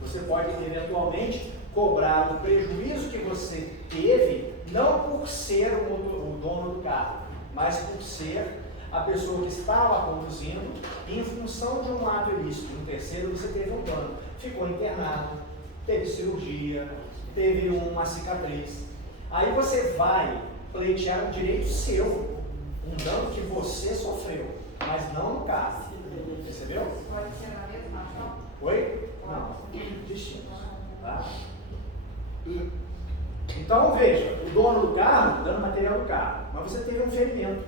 você pode eventualmente cobrar o prejuízo que você teve, não por ser o dono do carro, mas por ser a pessoa que estava conduzindo, em função de um ato ilícito. No terceiro, você teve um dano, ficou internado, teve cirurgia, teve uma cicatriz. Aí você vai pleitear um direito seu, um dano que você sofreu, mas não no carro. Percebeu? Pode ser na mesma ação? Oi? Não. Distintos. Tá? Então veja, o dono do carro, dano material do carro, mas você teve um ferimento.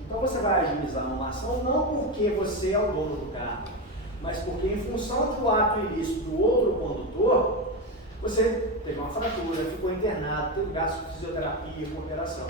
Então você vai ajuizar uma ação não porque você é o dono do carro, mas porque em função do ato ilícito do outro condutor, você teve uma fratura, ficou internado, teve gasto de fisioterapia, com operação.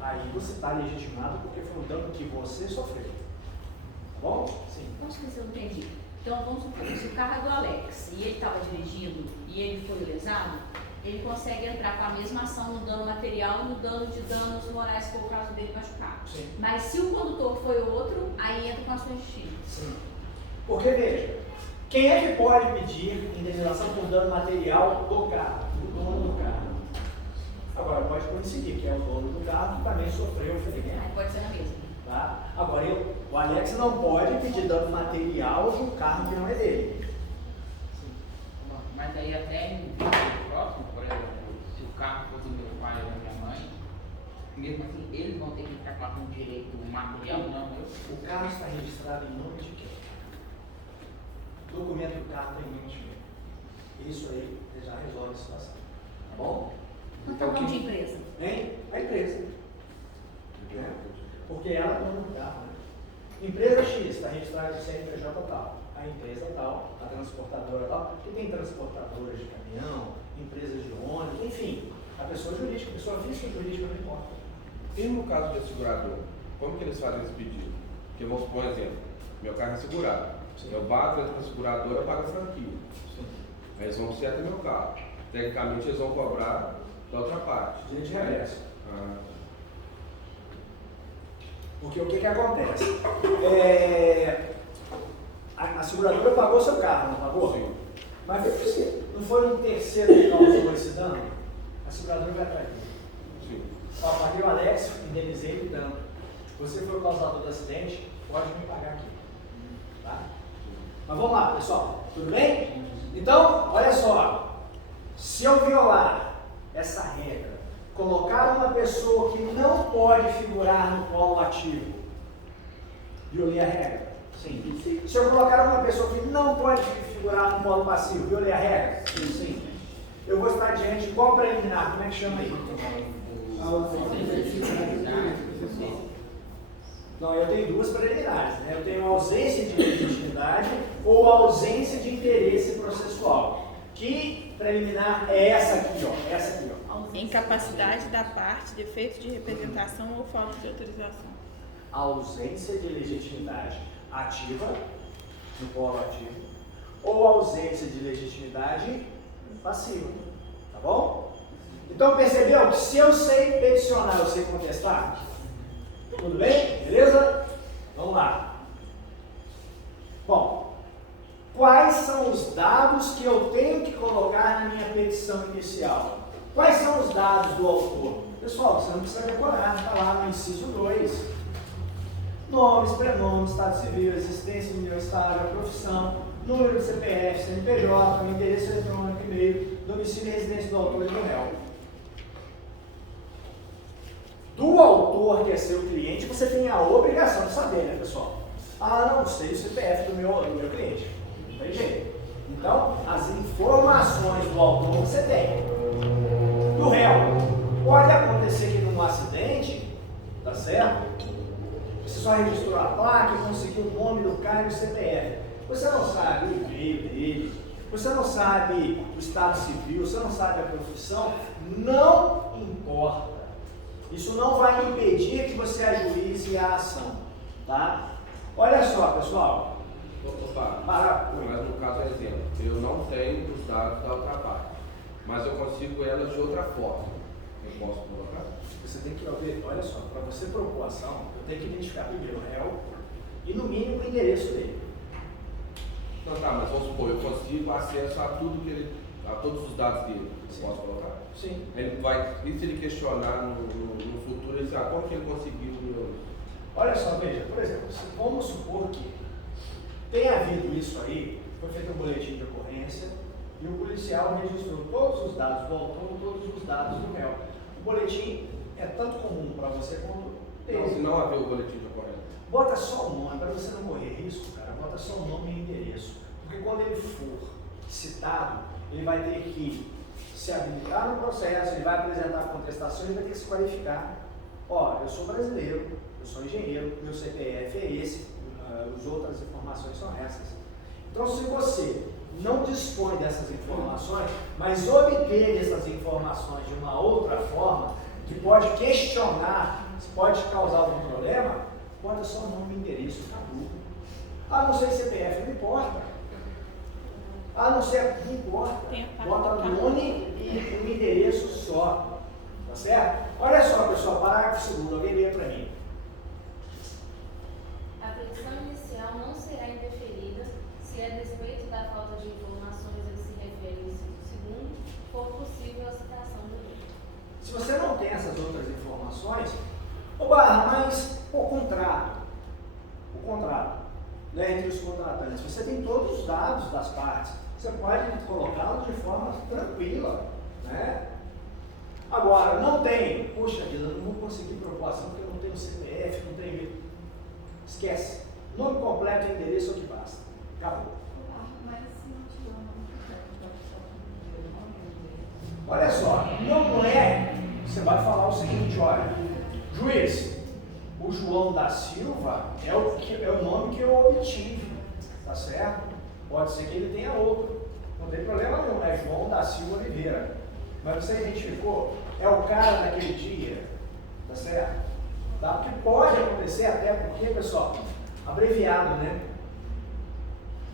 Aí você está legitimado porque foi um dano que você sofreu. Tá bom? Sim. Posso ver se eu entendi? Então vamos supor, se o carro é do Alex e ele estava dirigindo e ele foi lesado, ele consegue entrar com a mesma ação no dano material e no dano de danos morais, que foi o caso dele machucado. Sim. Mas se o condutor foi outro, aí entra com ações distintas. Sim. Porque veja, quem é que pode pedir indenização por dano material do carro? O dono do carro. Agora pode coincidir que é o dono do carro que também sofreu o ferimento. Aí pode ser na mesma. Tá? Agora o Alex não pode pedir dano material de um carro que não é dele. Mas aí até em próximo, por exemplo, se o carro for do meu pai ou da minha mãe, mesmo assim eles vão ter que ficar com o direito material, não eu. O carro está registrado em nome de quem? O documento do carro está em nome de quem? Isso aí já resolve a situação. Tá bom? Então, nome de empresa. Hein? A empresa. Né? Porque ela é dona do carro. Né? Empresa X está registrada em CNPJ tal. A empresa tal, a transportadora tal, que tem transportadoras de caminhão, empresas de ônibus, enfim, a pessoa jurídica, a pessoa física jurídica não importa. E no caso de segurador, como que eles fazem esse pedido? Porque vamos supor um exemplo, meu carro é segurado, eu bato para a seguradora, eu pago a franquia. Aí eles vão consertar meu carro. Tecnicamente eles vão cobrar da outra parte. Direito de regresso. Ah. Porque o que acontece? A seguradora pagou seu carro, não pagou? Sim. Mas não foi um terceiro que causou esse dano? a seguradora vai atrás dele. Sim. Ó, paguei o Alex, indenizei ele tanto. Você foi o causador do acidente, pode me pagar aqui. Tá? Mas vamos lá, pessoal. Tudo bem? Então, olha só. Se eu violar essa regra, colocar uma pessoa que não pode figurar no polo ativo, violei a regra? Sim. Se eu colocar uma pessoa que não pode figurar no polo passivo, violei a regra? Sim. Eu vou estar diante de qual preliminar? Como é que chama aí? Não, eu tenho duas preliminares, né? Eu tenho ausência de legitimidade ou ausência de interesse processual. Que preliminar é essa aqui, ó? Essa aqui, ó. Incapacidade da parte, defeito de representação ou falta de autorização. Ausência de legitimidade ativa, no polo ativo, ou ausência de legitimidade passiva. Tá bom? Então percebeu que se eu sei peticionar, eu sei contestar? Tudo bem? Beleza? Vamos lá. Bom, quais são os dados que eu tenho que colocar na minha petição inicial? Quais são os dados do autor? Pessoal, você não precisa decorar, está lá no inciso 2. Nomes, prenomes, estado civil, existência de união estável, profissão, número de CPF, CNPJ, endereço eletrônico, e-mail, domicílio e residência do autor e do réu. Do autor, que é seu cliente, você tem a obrigação de saber, né, pessoal? Ah, não sei o CPF do meu cliente. Não tem jeito. Então, as informações do autor você tem. Do réu, pode acontecer que num acidente, tá certo? Você só registrou a placa e conseguiu o nome do cara e o CPF. Você não sabe o e-mail dele, você não sabe o estado civil, você não sabe a profissão, não importa. Isso não vai impedir que você ajuize a ação, tá? Olha só, pessoal. Opa, Para. mas no caso, exemplo, eu não tenho os dados da outra parte, mas eu consigo elas de outra forma. Eu posso colocar? Você tem que ver, olha só, para você propor a ação, eu tenho que identificar primeiro o réu e no mínimo o endereço dele. Não, tá, mas vamos supor, eu consigo acesso a tudo que ele, a todos os dados dele. Eu posso colocar? Sim. Ele vai, e se ele questionar no futuro, ele diz, como que ele conseguiu o meu... Olha só, veja, por exemplo, vamos supor que tenha havido isso aí, foi feito um boletim de ocorrência e o policial registrou todos os dados do autor, todos os dados do réu. O boletim é tanto comum para você quanto Não, se não haver o boletim de ocorrência. Bota só o nome, para você não correr risco, cara, bota só o nome e o endereço. Porque quando ele for citado, ele vai ter que se habilitar no processo, ele vai apresentar a contestação, ele vai ter que se qualificar. Ó, eu sou brasileiro, eu sou engenheiro, meu CPF é esse, as outras informações são essas. Então, se você não dispõe dessas informações, mas obter essas informações de uma outra forma, que pode questionar, pode causar algum problema, bota só o nome e endereço, acabou. Ah, não sei CPF, não importa. Ah, não sei, não importa. Bota o nome e o endereço só. Tá certo? Olha só, pessoal, parágrafo 2º, alguém lê para mim. A petição inicial não será indeferida se, a despeito da falta de informações a que se refere o inciso 2º, for possível a citação do livro. Se você não tem essas outras informações, mas o contrato, né, entre os contratantes, você tem todos os dados das partes, você pode colocá-los de forma tranquila, né? Agora, não tem, poxa vida, eu não vou conseguir propor ação porque eu não tenho CPF, não tenho... Esquece. Nome completo e endereço é o que basta. Acabou. Mas se não tiver o nome completo, Olha só, não é... Você vai falar o seguinte, olha, juiz, o João da Silva é o nome que eu obtive, tá certo? Pode ser que ele tenha outro, não tem problema nenhum, é João da Silva Oliveira. Mas você identificou, é o cara daquele dia, tá certo? Tá? Porque pode acontecer até porque, pessoal, abreviado, né?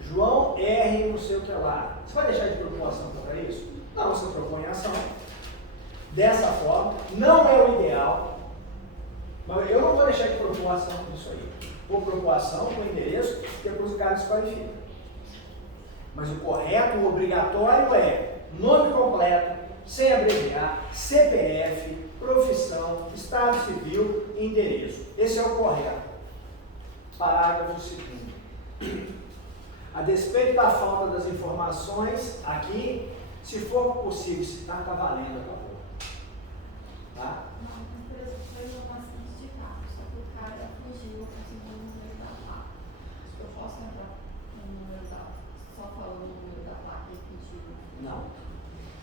João R não sei o que lá. Você vai deixar de propor ação para isso? Não, você propõe ação. Dessa forma, não é o ideal, mas eu não vou deixar de propor ação com isso aí. Vou propor ação com o endereço, depois o cara desqualifica. Mas o correto, o obrigatório é nome completo, sem abreviar, CPF, profissão, estado civil e endereço. Esse é o correto. Parágrafo 2º. A despeito da falta das informações aqui, se for possível citar, está valendo a favor. Tá? Não, mas por exemplo, foi uma bastante de carro, só que o cara fugiu, conseguiu o número da placa. Eu posso entrar no número da, só falando o número da placa e pedir? Não.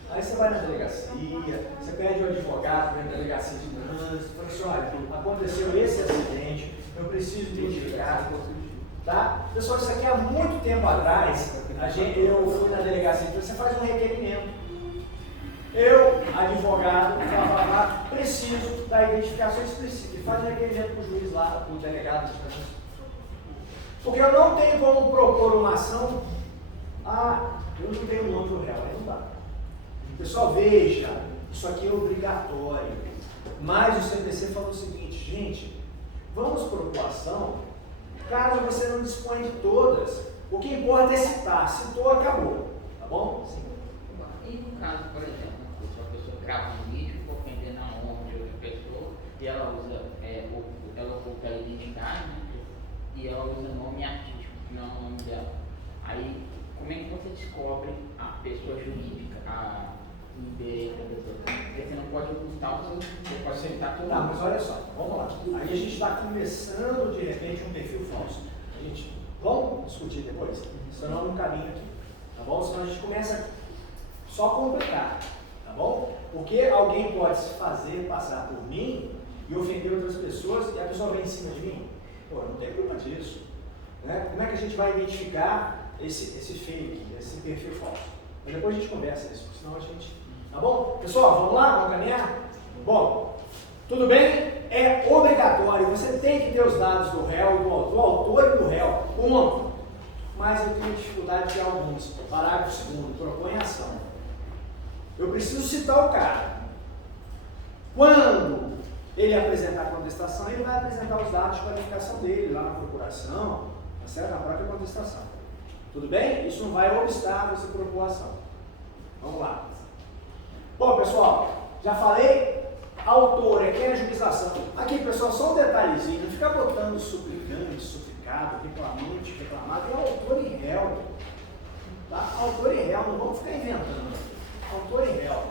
Aí você vai na delegacia, você pede o advogado, vai na delegacia de trânsito, fala assim, olha, aconteceu esse acidente, eu preciso identificar. Tá? Pessoal, isso aqui há muito tempo atrás, eu fui na delegacia, você faz um requerimento. Eu, advogado, preciso da identificação explícita e faz um requerimento para o juiz lá, para o delegado de trânsito. Porque eu não tenho como propor uma ação, eu não tenho o nome do réu, aí não dá. Pessoal, veja, isso aqui é obrigatório. Mas o CPC falou o seguinte, gente, vamos propor ação caso você não dispõe de todas. O que importa é citar. Citou, acabou. Tá bom? Sim. E no caso, por exemplo, se a pessoa grava um vídeo, for ofender na honra de outra pessoa, e ela usa, ela oculta a identidade, né? E ela usa nome artístico, que não é o nome dela. Aí, como é que você descobre a pessoa jurídica, o endereço da pessoa? Porque você não pode ocultar, você pode sentar tudo. Tá, mas olha só, vamos lá. Aí a gente está começando, de repente, um perfil falso. Vamos discutir depois? Senão não caminho aqui. Tá bom? Senão a gente começa só a complicar. Tá bom? Porque alguém pode se fazer passar por mim e ofender outras pessoas e a pessoa vem em cima de mim. Pô, não tem culpa disso. Né? Como é que a gente vai identificar esse fake, esse perfil falso? Mas depois a gente conversa isso, senão a gente... Tá bom? Pessoal, vamos lá? Vamos caminhar? Bom, tudo bem? É obrigatório, você tem que ter os dados do réu, do autor e do réu. Ponto. Mas eu tenho dificuldade de alguns. Parágrafo 2º, propõe ação. Eu preciso citar o cara. Quando ele apresentar a contestação, ele vai apresentar os dados de qualificação dele lá na procuração, tá certo? Na própria contestação. Tudo bem? Isso não vai obstar você propor ação. Vamos lá. Bom, pessoal, já falei, autor é quem é a juização. Aqui, pessoal, só um detalhezinho, não fica botando suplicante, suplicado, reclamante, reclamado, é autor e réu. Tá? Autor e réu, não vamos ficar inventando. Autor e réu.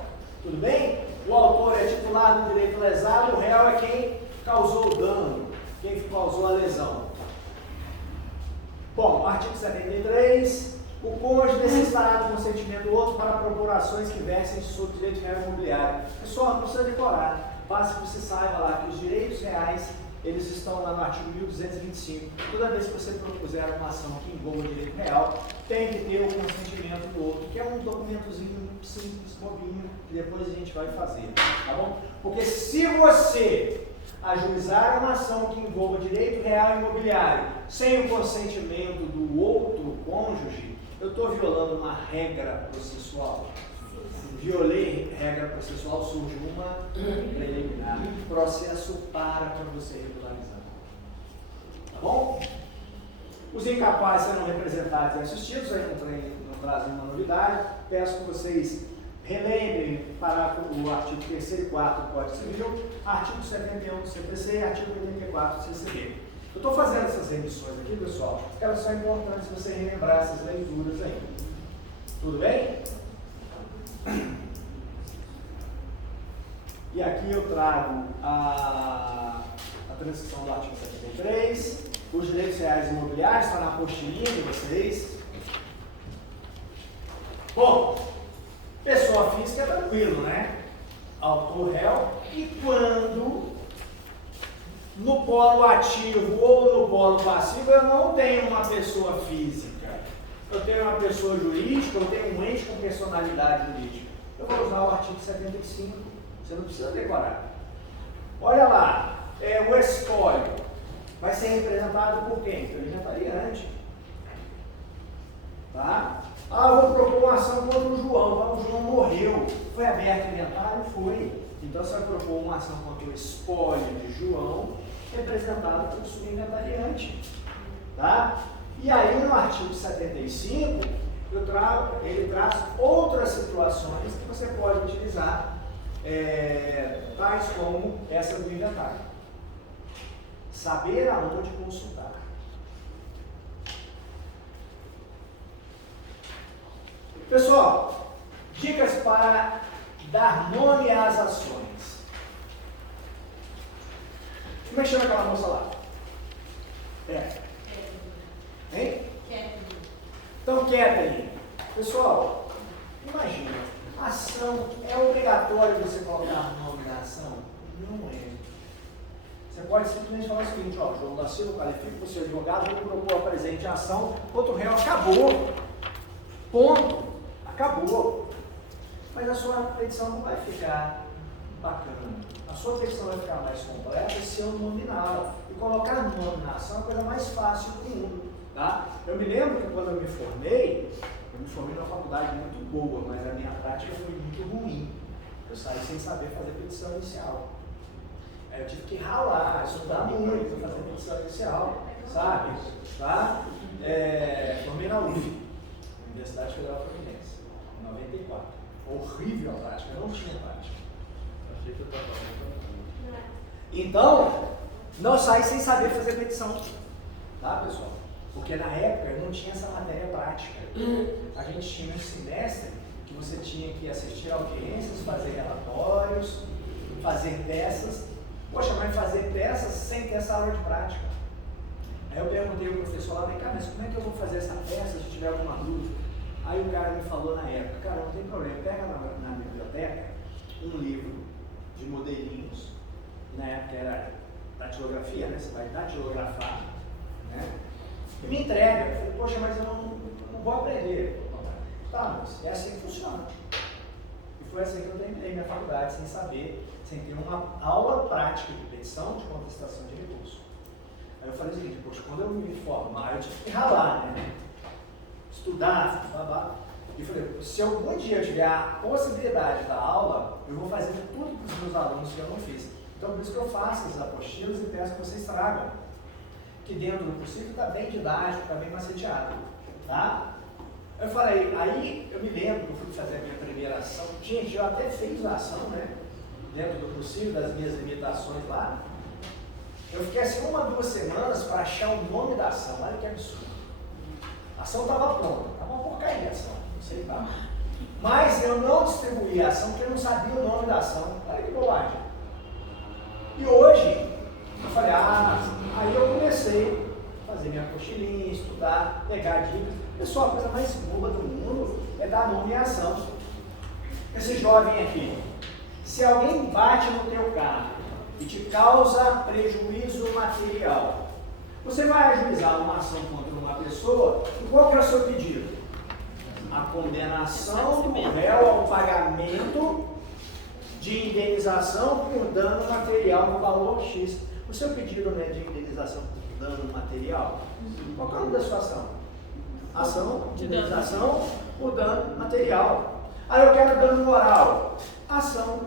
Tudo bem? O autor é titular do direito lesado, o réu é quem causou o dano, quem causou a lesão. Bom, artigo 73. O cônjuge necessitará do consentimento do outro para propor ações que versem sobre direito real imobiliário. Pessoal, não precisa decorar. Basta que você saiba lá que os direitos reais, eles estão lá no artigo 1225. Toda vez que você propuser uma ação que envolva direito real, tem que ter o consentimento do outro, que é um documentozinho simples, bobinho, que depois a gente vai fazer. Tá bom? Porque se você ajuizar uma ação que envolva direito real imobiliário sem o consentimento do outro cônjuge, eu estou violando uma regra processual. Violei regra processual, surge uma preliminar. O processo para você regularizar. Tá bom? Os incapazes serão representados e assistidos, aí não trazem uma novidade. Peço que vocês relembrem o artigo 3º e 4 do Código Civil, artigo 71 do CPC e artigo 84 do CCB. Eu estou fazendo essas remissões aqui, pessoal, porque elas são importantes você relembrar essas leituras aí. Tudo bem? E aqui eu trago a transcrição do artigo 73, os direitos reais imobiliários, está na apostilinha de vocês. Bom, pessoa física é tranquilo, né? Autor, réu. E quando no polo ativo ou no polo passivo eu não tenho uma pessoa física, eu tenho uma pessoa jurídica, eu tenho um ente com personalidade jurídica, eu vou usar o artigo 75, você não precisa decorar. Olha lá, o espólio vai ser representado por quem? Pelo inventariante. Tá? Eu vou propor uma ação contra o João. O João morreu. Foi aberto o inventário? Foi. Então você vai propor uma ação contra o espólio de João, representado pelo subinventariante. Tá? E aí no artigo 75, ele traz outras situações que você pode utilizar, tais como essa do inventário. Saber aonde consultar. Pessoal, dicas para dar nome às ações. Como é que chama aquela moça lá? Hein? Então, Kathleen. Pessoal, imagina, ação, é obrigatório você colocar nome na ação? Não é. Você pode simplesmente falar o seguinte, ó, João da Silva, qualifico o seu advogado, vou propor a presente ação contra o réu, acabou. Ponto. Acabou. Mas a sua petição não vai ficar bacana. A sua petição vai ficar mais completa se eu nominá-la. E colocar nome na ação é a coisa mais fácil do mundo. Tá? Eu me lembro que quando eu me formei numa faculdade muito boa, mas a minha prática foi muito ruim. Eu saí sem saber fazer petição inicial. Eu tive que ralar, estudar muito para fazer petição inicial, sabe? Tá? Formei na UF, Universidade Federal Fluminense, em 94. Horrível a prática, eu não tinha prática. Achei que eu estava falando. Então, não saí sem saber fazer petição, tá, pessoal? Porque na época eu não tinha essa matéria prática. A gente tinha um semestre que você tinha que assistir audiências, fazer relatórios, fazer peças. Poxa, mas fazer peças sem ter essa aula de prática. Aí eu perguntei ao professor lá, vem cá, mas como é que eu vou fazer essa peça se tiver alguma dúvida? Aí o cara me falou na época, cara, não tem problema, pega na biblioteca um livro de modelinhos, na época era datilografia, né? Você vai datilografar, né? E me entrega. Eu falei, poxa, mas eu não vou aprender. Tá, mas é assim que funciona. E foi assim que eu terminei minha faculdade, sem saber, sem ter uma aula prática de petição de contestação de recurso. Aí eu falei o seguinte, poxa, quando eu me formar, eu tive que ralar, né? Estudar, babá. E falei, se algum dia eu tiver a possibilidade da aula, eu vou fazer tudo para os meus alunos que eu não fiz. Então por isso que eu faço as apostilas e peço que vocês tragam. Que dentro do possível está bem didático, está bem maceteado. Tá? Eu falei, aí eu me lembro que eu fui fazer a minha primeira ação. Gente, eu até fiz a ação, né? Dentro do possível, das minhas limitações lá. Eu fiquei assim 1 ou 2 semanas para achar o nome da ação. Olha que absurdo. A ação estava pronta, estava uma porcaria a ação, não sei lá. Mas eu não distribuí a ação porque eu não sabia o nome da ação. Olha que bobagem. E hoje, eu falei, aí eu comecei a fazer minha apostilinha, estudar, pegar dicas. Pessoal, a coisa mais boa do mundo é dar nome à ação. Esse jovem aqui, se alguém bate no teu carro e te causa prejuízo material, você vai ajuizar uma ação contra uma pessoa, e qual que é o seu pedido? A condenação do réu ao pagamento de indenização por dano material no valor X. O seu pedido não é de indenização por dano material? Qual é o nome da sua ação? Ação de indenização por dano material. Aí eu quero dano moral. Ação.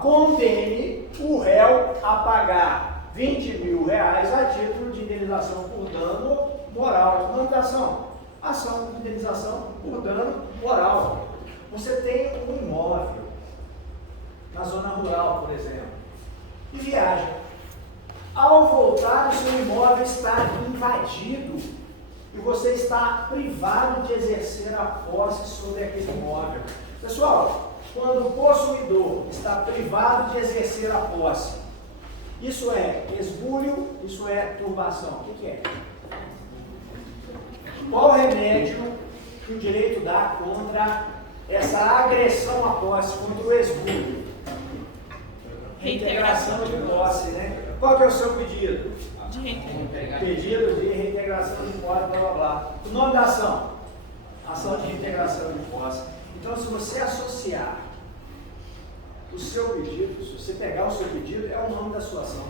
Condene o réu a pagar R$20.000 a título de indenização por dano moral. Nome da ação? Ação de indenização por dano moral. Você tem um imóvel na zona rural, por exemplo, e viaja. Ao voltar, o seu imóvel está invadido e você está privado de exercer a posse sobre aquele imóvel. Pessoal, quando o possuidor está privado de exercer a posse, isso é esbulho, isso é turbação. O que é? Qual remédio que o direito dá contra essa agressão à posse, contra o esbulho? Reintegração de posse, né? Qual que é o seu pedido? De reintegração. Pedido de reintegração de posse, blá blá blá. O nome da ação? Ação de reintegração de posse. Então, se você associar o seu pedido, se você pegar o seu pedido, é o nome da sua ação.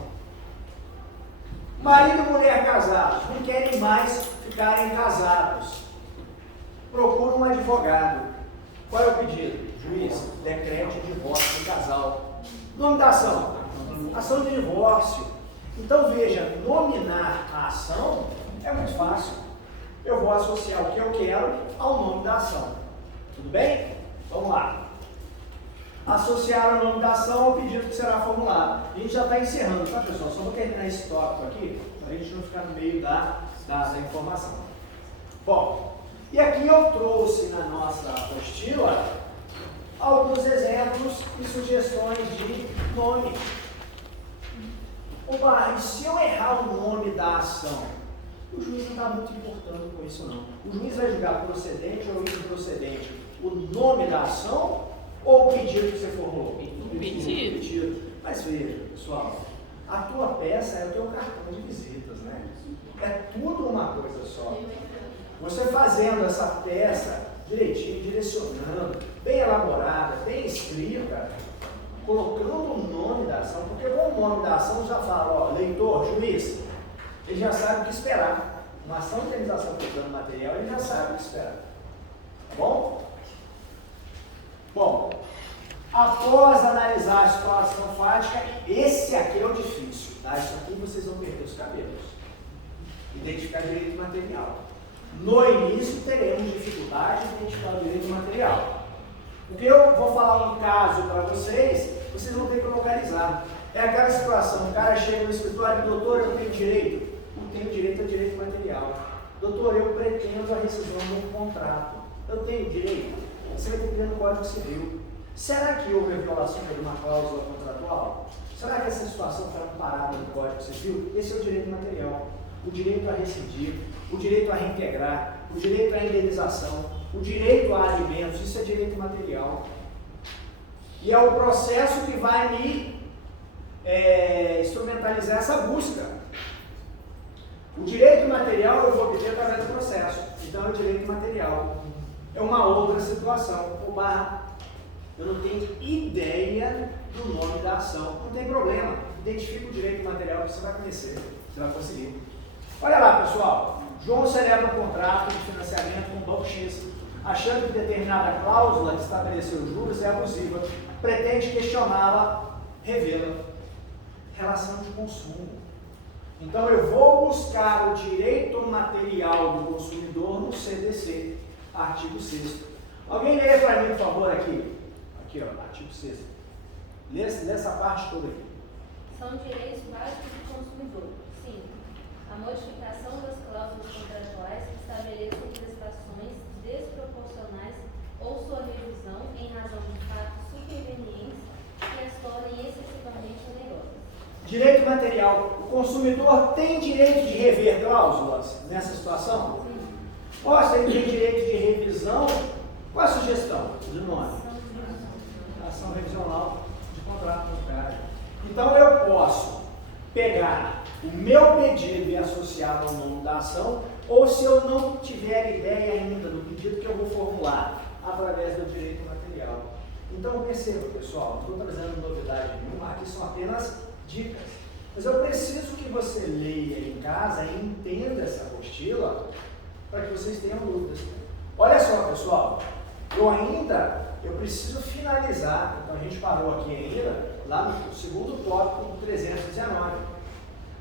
Marido e mulher casados não querem mais ficarem casados. Procura um advogado. Qual é o pedido? Juiz, decrete de divórcio do casal. Nome da ação? Ação de divórcio. Então veja, nominar a ação é muito fácil. Eu vou associar o que eu quero ao nome da ação. Tudo bem? Vamos lá. Associar o nome da ação ao pedido que será formulado. A gente já está encerrando, tá, pessoal? Só vou terminar esse tópico aqui, para a gente não ficar no meio da informação. Bom, e aqui eu trouxe na nossa apostila alguns exemplos e sugestões de nome. E se eu errar o nome da ação? O juiz não está muito importando com isso, não. O juiz vai julgar procedente ou improcedente o nome da ação ou o pedido que você formulou? O pedido. Mas veja, pessoal, a tua peça é o teu cartão de visitas, né? É tudo uma coisa só. Você fazendo essa peça direitinho, direcionando, bem elaborada, bem escrita, colocando o nome da ação, porque com o nome da ação já fala, ó, leitor, juiz, ele já sabe o que esperar. Uma ação de indenização por dano material, ele já sabe o que esperar. Tá bom? Bom, após analisar a situação fática, esse aqui é o difícil, tá? Isso aqui vocês vão perder os cabelos. Identificar direito material. No início teremos dificuldade de identificar o direito material. Porque eu vou falar um caso para vocês vão ter que localizar. É aquela situação, o cara chega no escritório, doutor, eu tenho direito? Não tenho direito a direito material. Doutor, eu pretendo a rescisão de um contrato. Eu tenho direito? Você vai ter que ver no Código Civil. Será que houve a violação de uma cláusula contratual? Será que essa situação foi amparada no Código Civil? Esse é o direito material. O direito a rescindir, o direito a reintegrar, o direito à indenização, o direito a alimentos, isso é direito material. E é o processo que vai me instrumentalizar essa busca. O direito material eu vou obter através do processo. Então é o direito material. É uma outra situação. Eu não tenho ideia do nome da ação. Não tem problema. Identifica o direito material que você vai conhecer. Você vai conseguir. Olha lá, pessoal. João celebra um contrato de financiamento com o Banco X, achando que determinada cláusula que estabeleceu juros é abusiva, pretende questioná-la, revê-la. Relação de consumo. Então eu vou buscar o direito material do consumidor no CDC, artigo 6º. Alguém lê para mim, por favor, aqui. Aqui, ó, artigo 6º. Lê essa parte toda aqui. São direitos básicos do consumidor. 5. A modificação das cláusulas contratuais que estabeleçam prestações desproporcionais ou sua revisão em razão de fatos supervenientes que as tornem excessivamente onerosas. Direito material. O consumidor tem direito de rever cláusulas nessa situação? Sim. Ou se ele tem direito de revisão, qual é a sugestão de nome? Ação revisional de contrato bancário. Então eu posso pegar o meu pedido e associado ao nome da ação, ou se eu não tiver ideia ainda do pedido que eu vou formular através do direito material. Então perceba, pessoal, não estou trazendo novidade nenhuma, aqui são apenas dicas. Mas eu preciso que você leia em casa e entenda essa apostila para que vocês tenham dúvidas. Olha só, pessoal, eu preciso finalizar, então a gente parou aqui ainda, lá no segundo tópico do 319.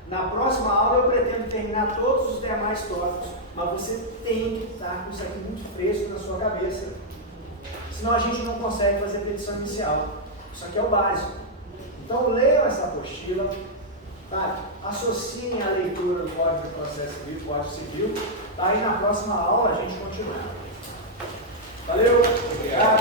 Na próxima aula eu pretendo terminar todos os demais tópicos, mas você tem que estar com isso aqui muito fresco na sua cabeça. Senão a gente não consegue fazer a petição inicial. Isso aqui é o básico. Então leiam essa apostila, tá? Associem a leitura do Código de Processo Civil, Código Civil, tá? E na próxima aula a gente continua. Valeu! Obrigado!